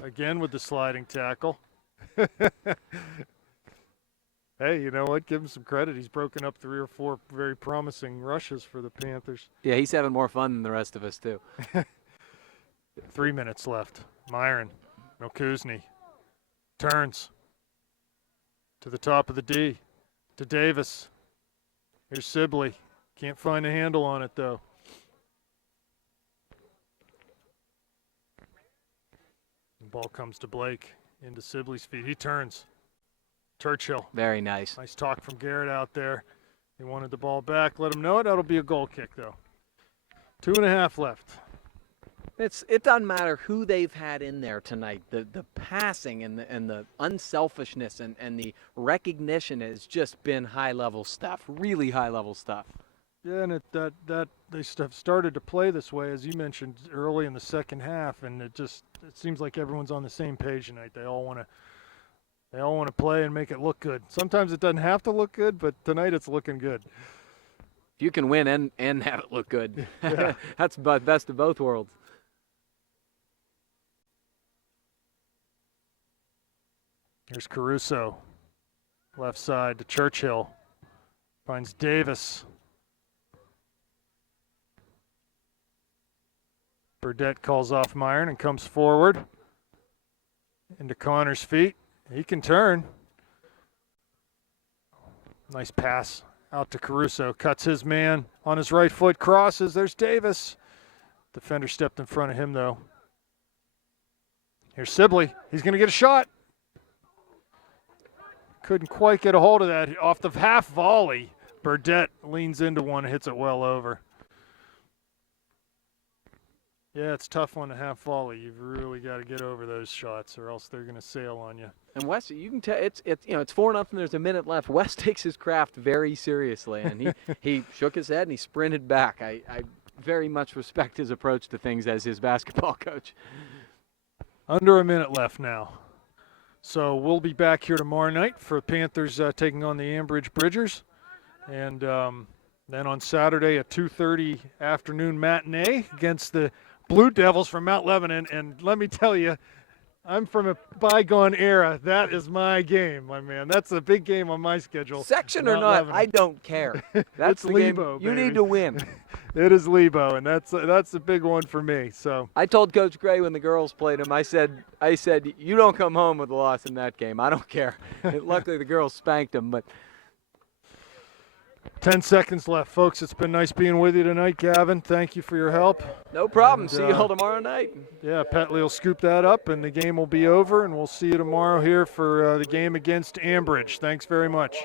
Again with the sliding tackle. Hey, you know what? Give him some credit. He's broken up 3 or 4 very promising rushes for the Panthers. Yeah, he's having more fun than the rest of us, too. 3 minutes left. Myron, Milkuzny. Turns to the top of the D, to Davis. Here's Sibley. Can't find a handle on it, though. The ball comes to Blake, into Sibley's feet. He turns. Churchill. Very nice. Nice talk from Garrett out there. He wanted the ball back. Let him know it. That'll be a goal kick, though. 2.5 left. It doesn't matter who they've had in there tonight. The passing and the unselfishness and the recognition has just been high-level stuff, really high-level stuff. Yeah, and that they have started to play this way, as you mentioned early in the second half, and it seems like everyone's on the same page tonight. They all want to play and make it look good. Sometimes it doesn't have to look good, but tonight it's looking good. If you can win and have it look good, yeah. That's the best of both worlds. Here's Caruso, left side to Churchill. Finds Davis. Burdett calls off Myron and comes forward into Connor's feet. He can turn. Nice pass out to Caruso. Cuts his man on his right foot, crosses. There's Davis. Defender stepped in front of him, though. Here's Sibley. He's going to get a shot. Couldn't quite get a hold of that. Off the half volley, Burdett leans into one and hits it well over. Yeah, it's tough on the half volley. You've really got to get over those shots, or else they're going to sail on you. And West, you can tell it's 4-0. There's a minute left. West takes his craft very seriously, and he shook his head and he sprinted back. I very much respect his approach to things as his basketball coach. Under a minute left now. So we'll be back here tomorrow night for Panthers taking on the Ambridge Bridgers. And then on Saturday, a 2:30 afternoon matinee against the Blue Devils from Mount Lebanon. And let me tell you, I'm from a bygone era. That is my game, my man. That's a big game on my schedule. Section or not, Lebanon. I don't care. That's the Lebo, game you baby. need to win. It is Lebo, and that's a big one for me. So I told Coach Gray when the girls played him, I said, you don't come home with a loss in that game. I don't care. Luckily, the girls spanked him, but 10 seconds left, folks. It's been nice being with you tonight, Gavin. Thank you for your help. No problem. And, see you all tomorrow night. Yeah, Petley will scoop that up, and the game will be over, and we'll see you tomorrow here for the game against Ambridge. Thanks very much.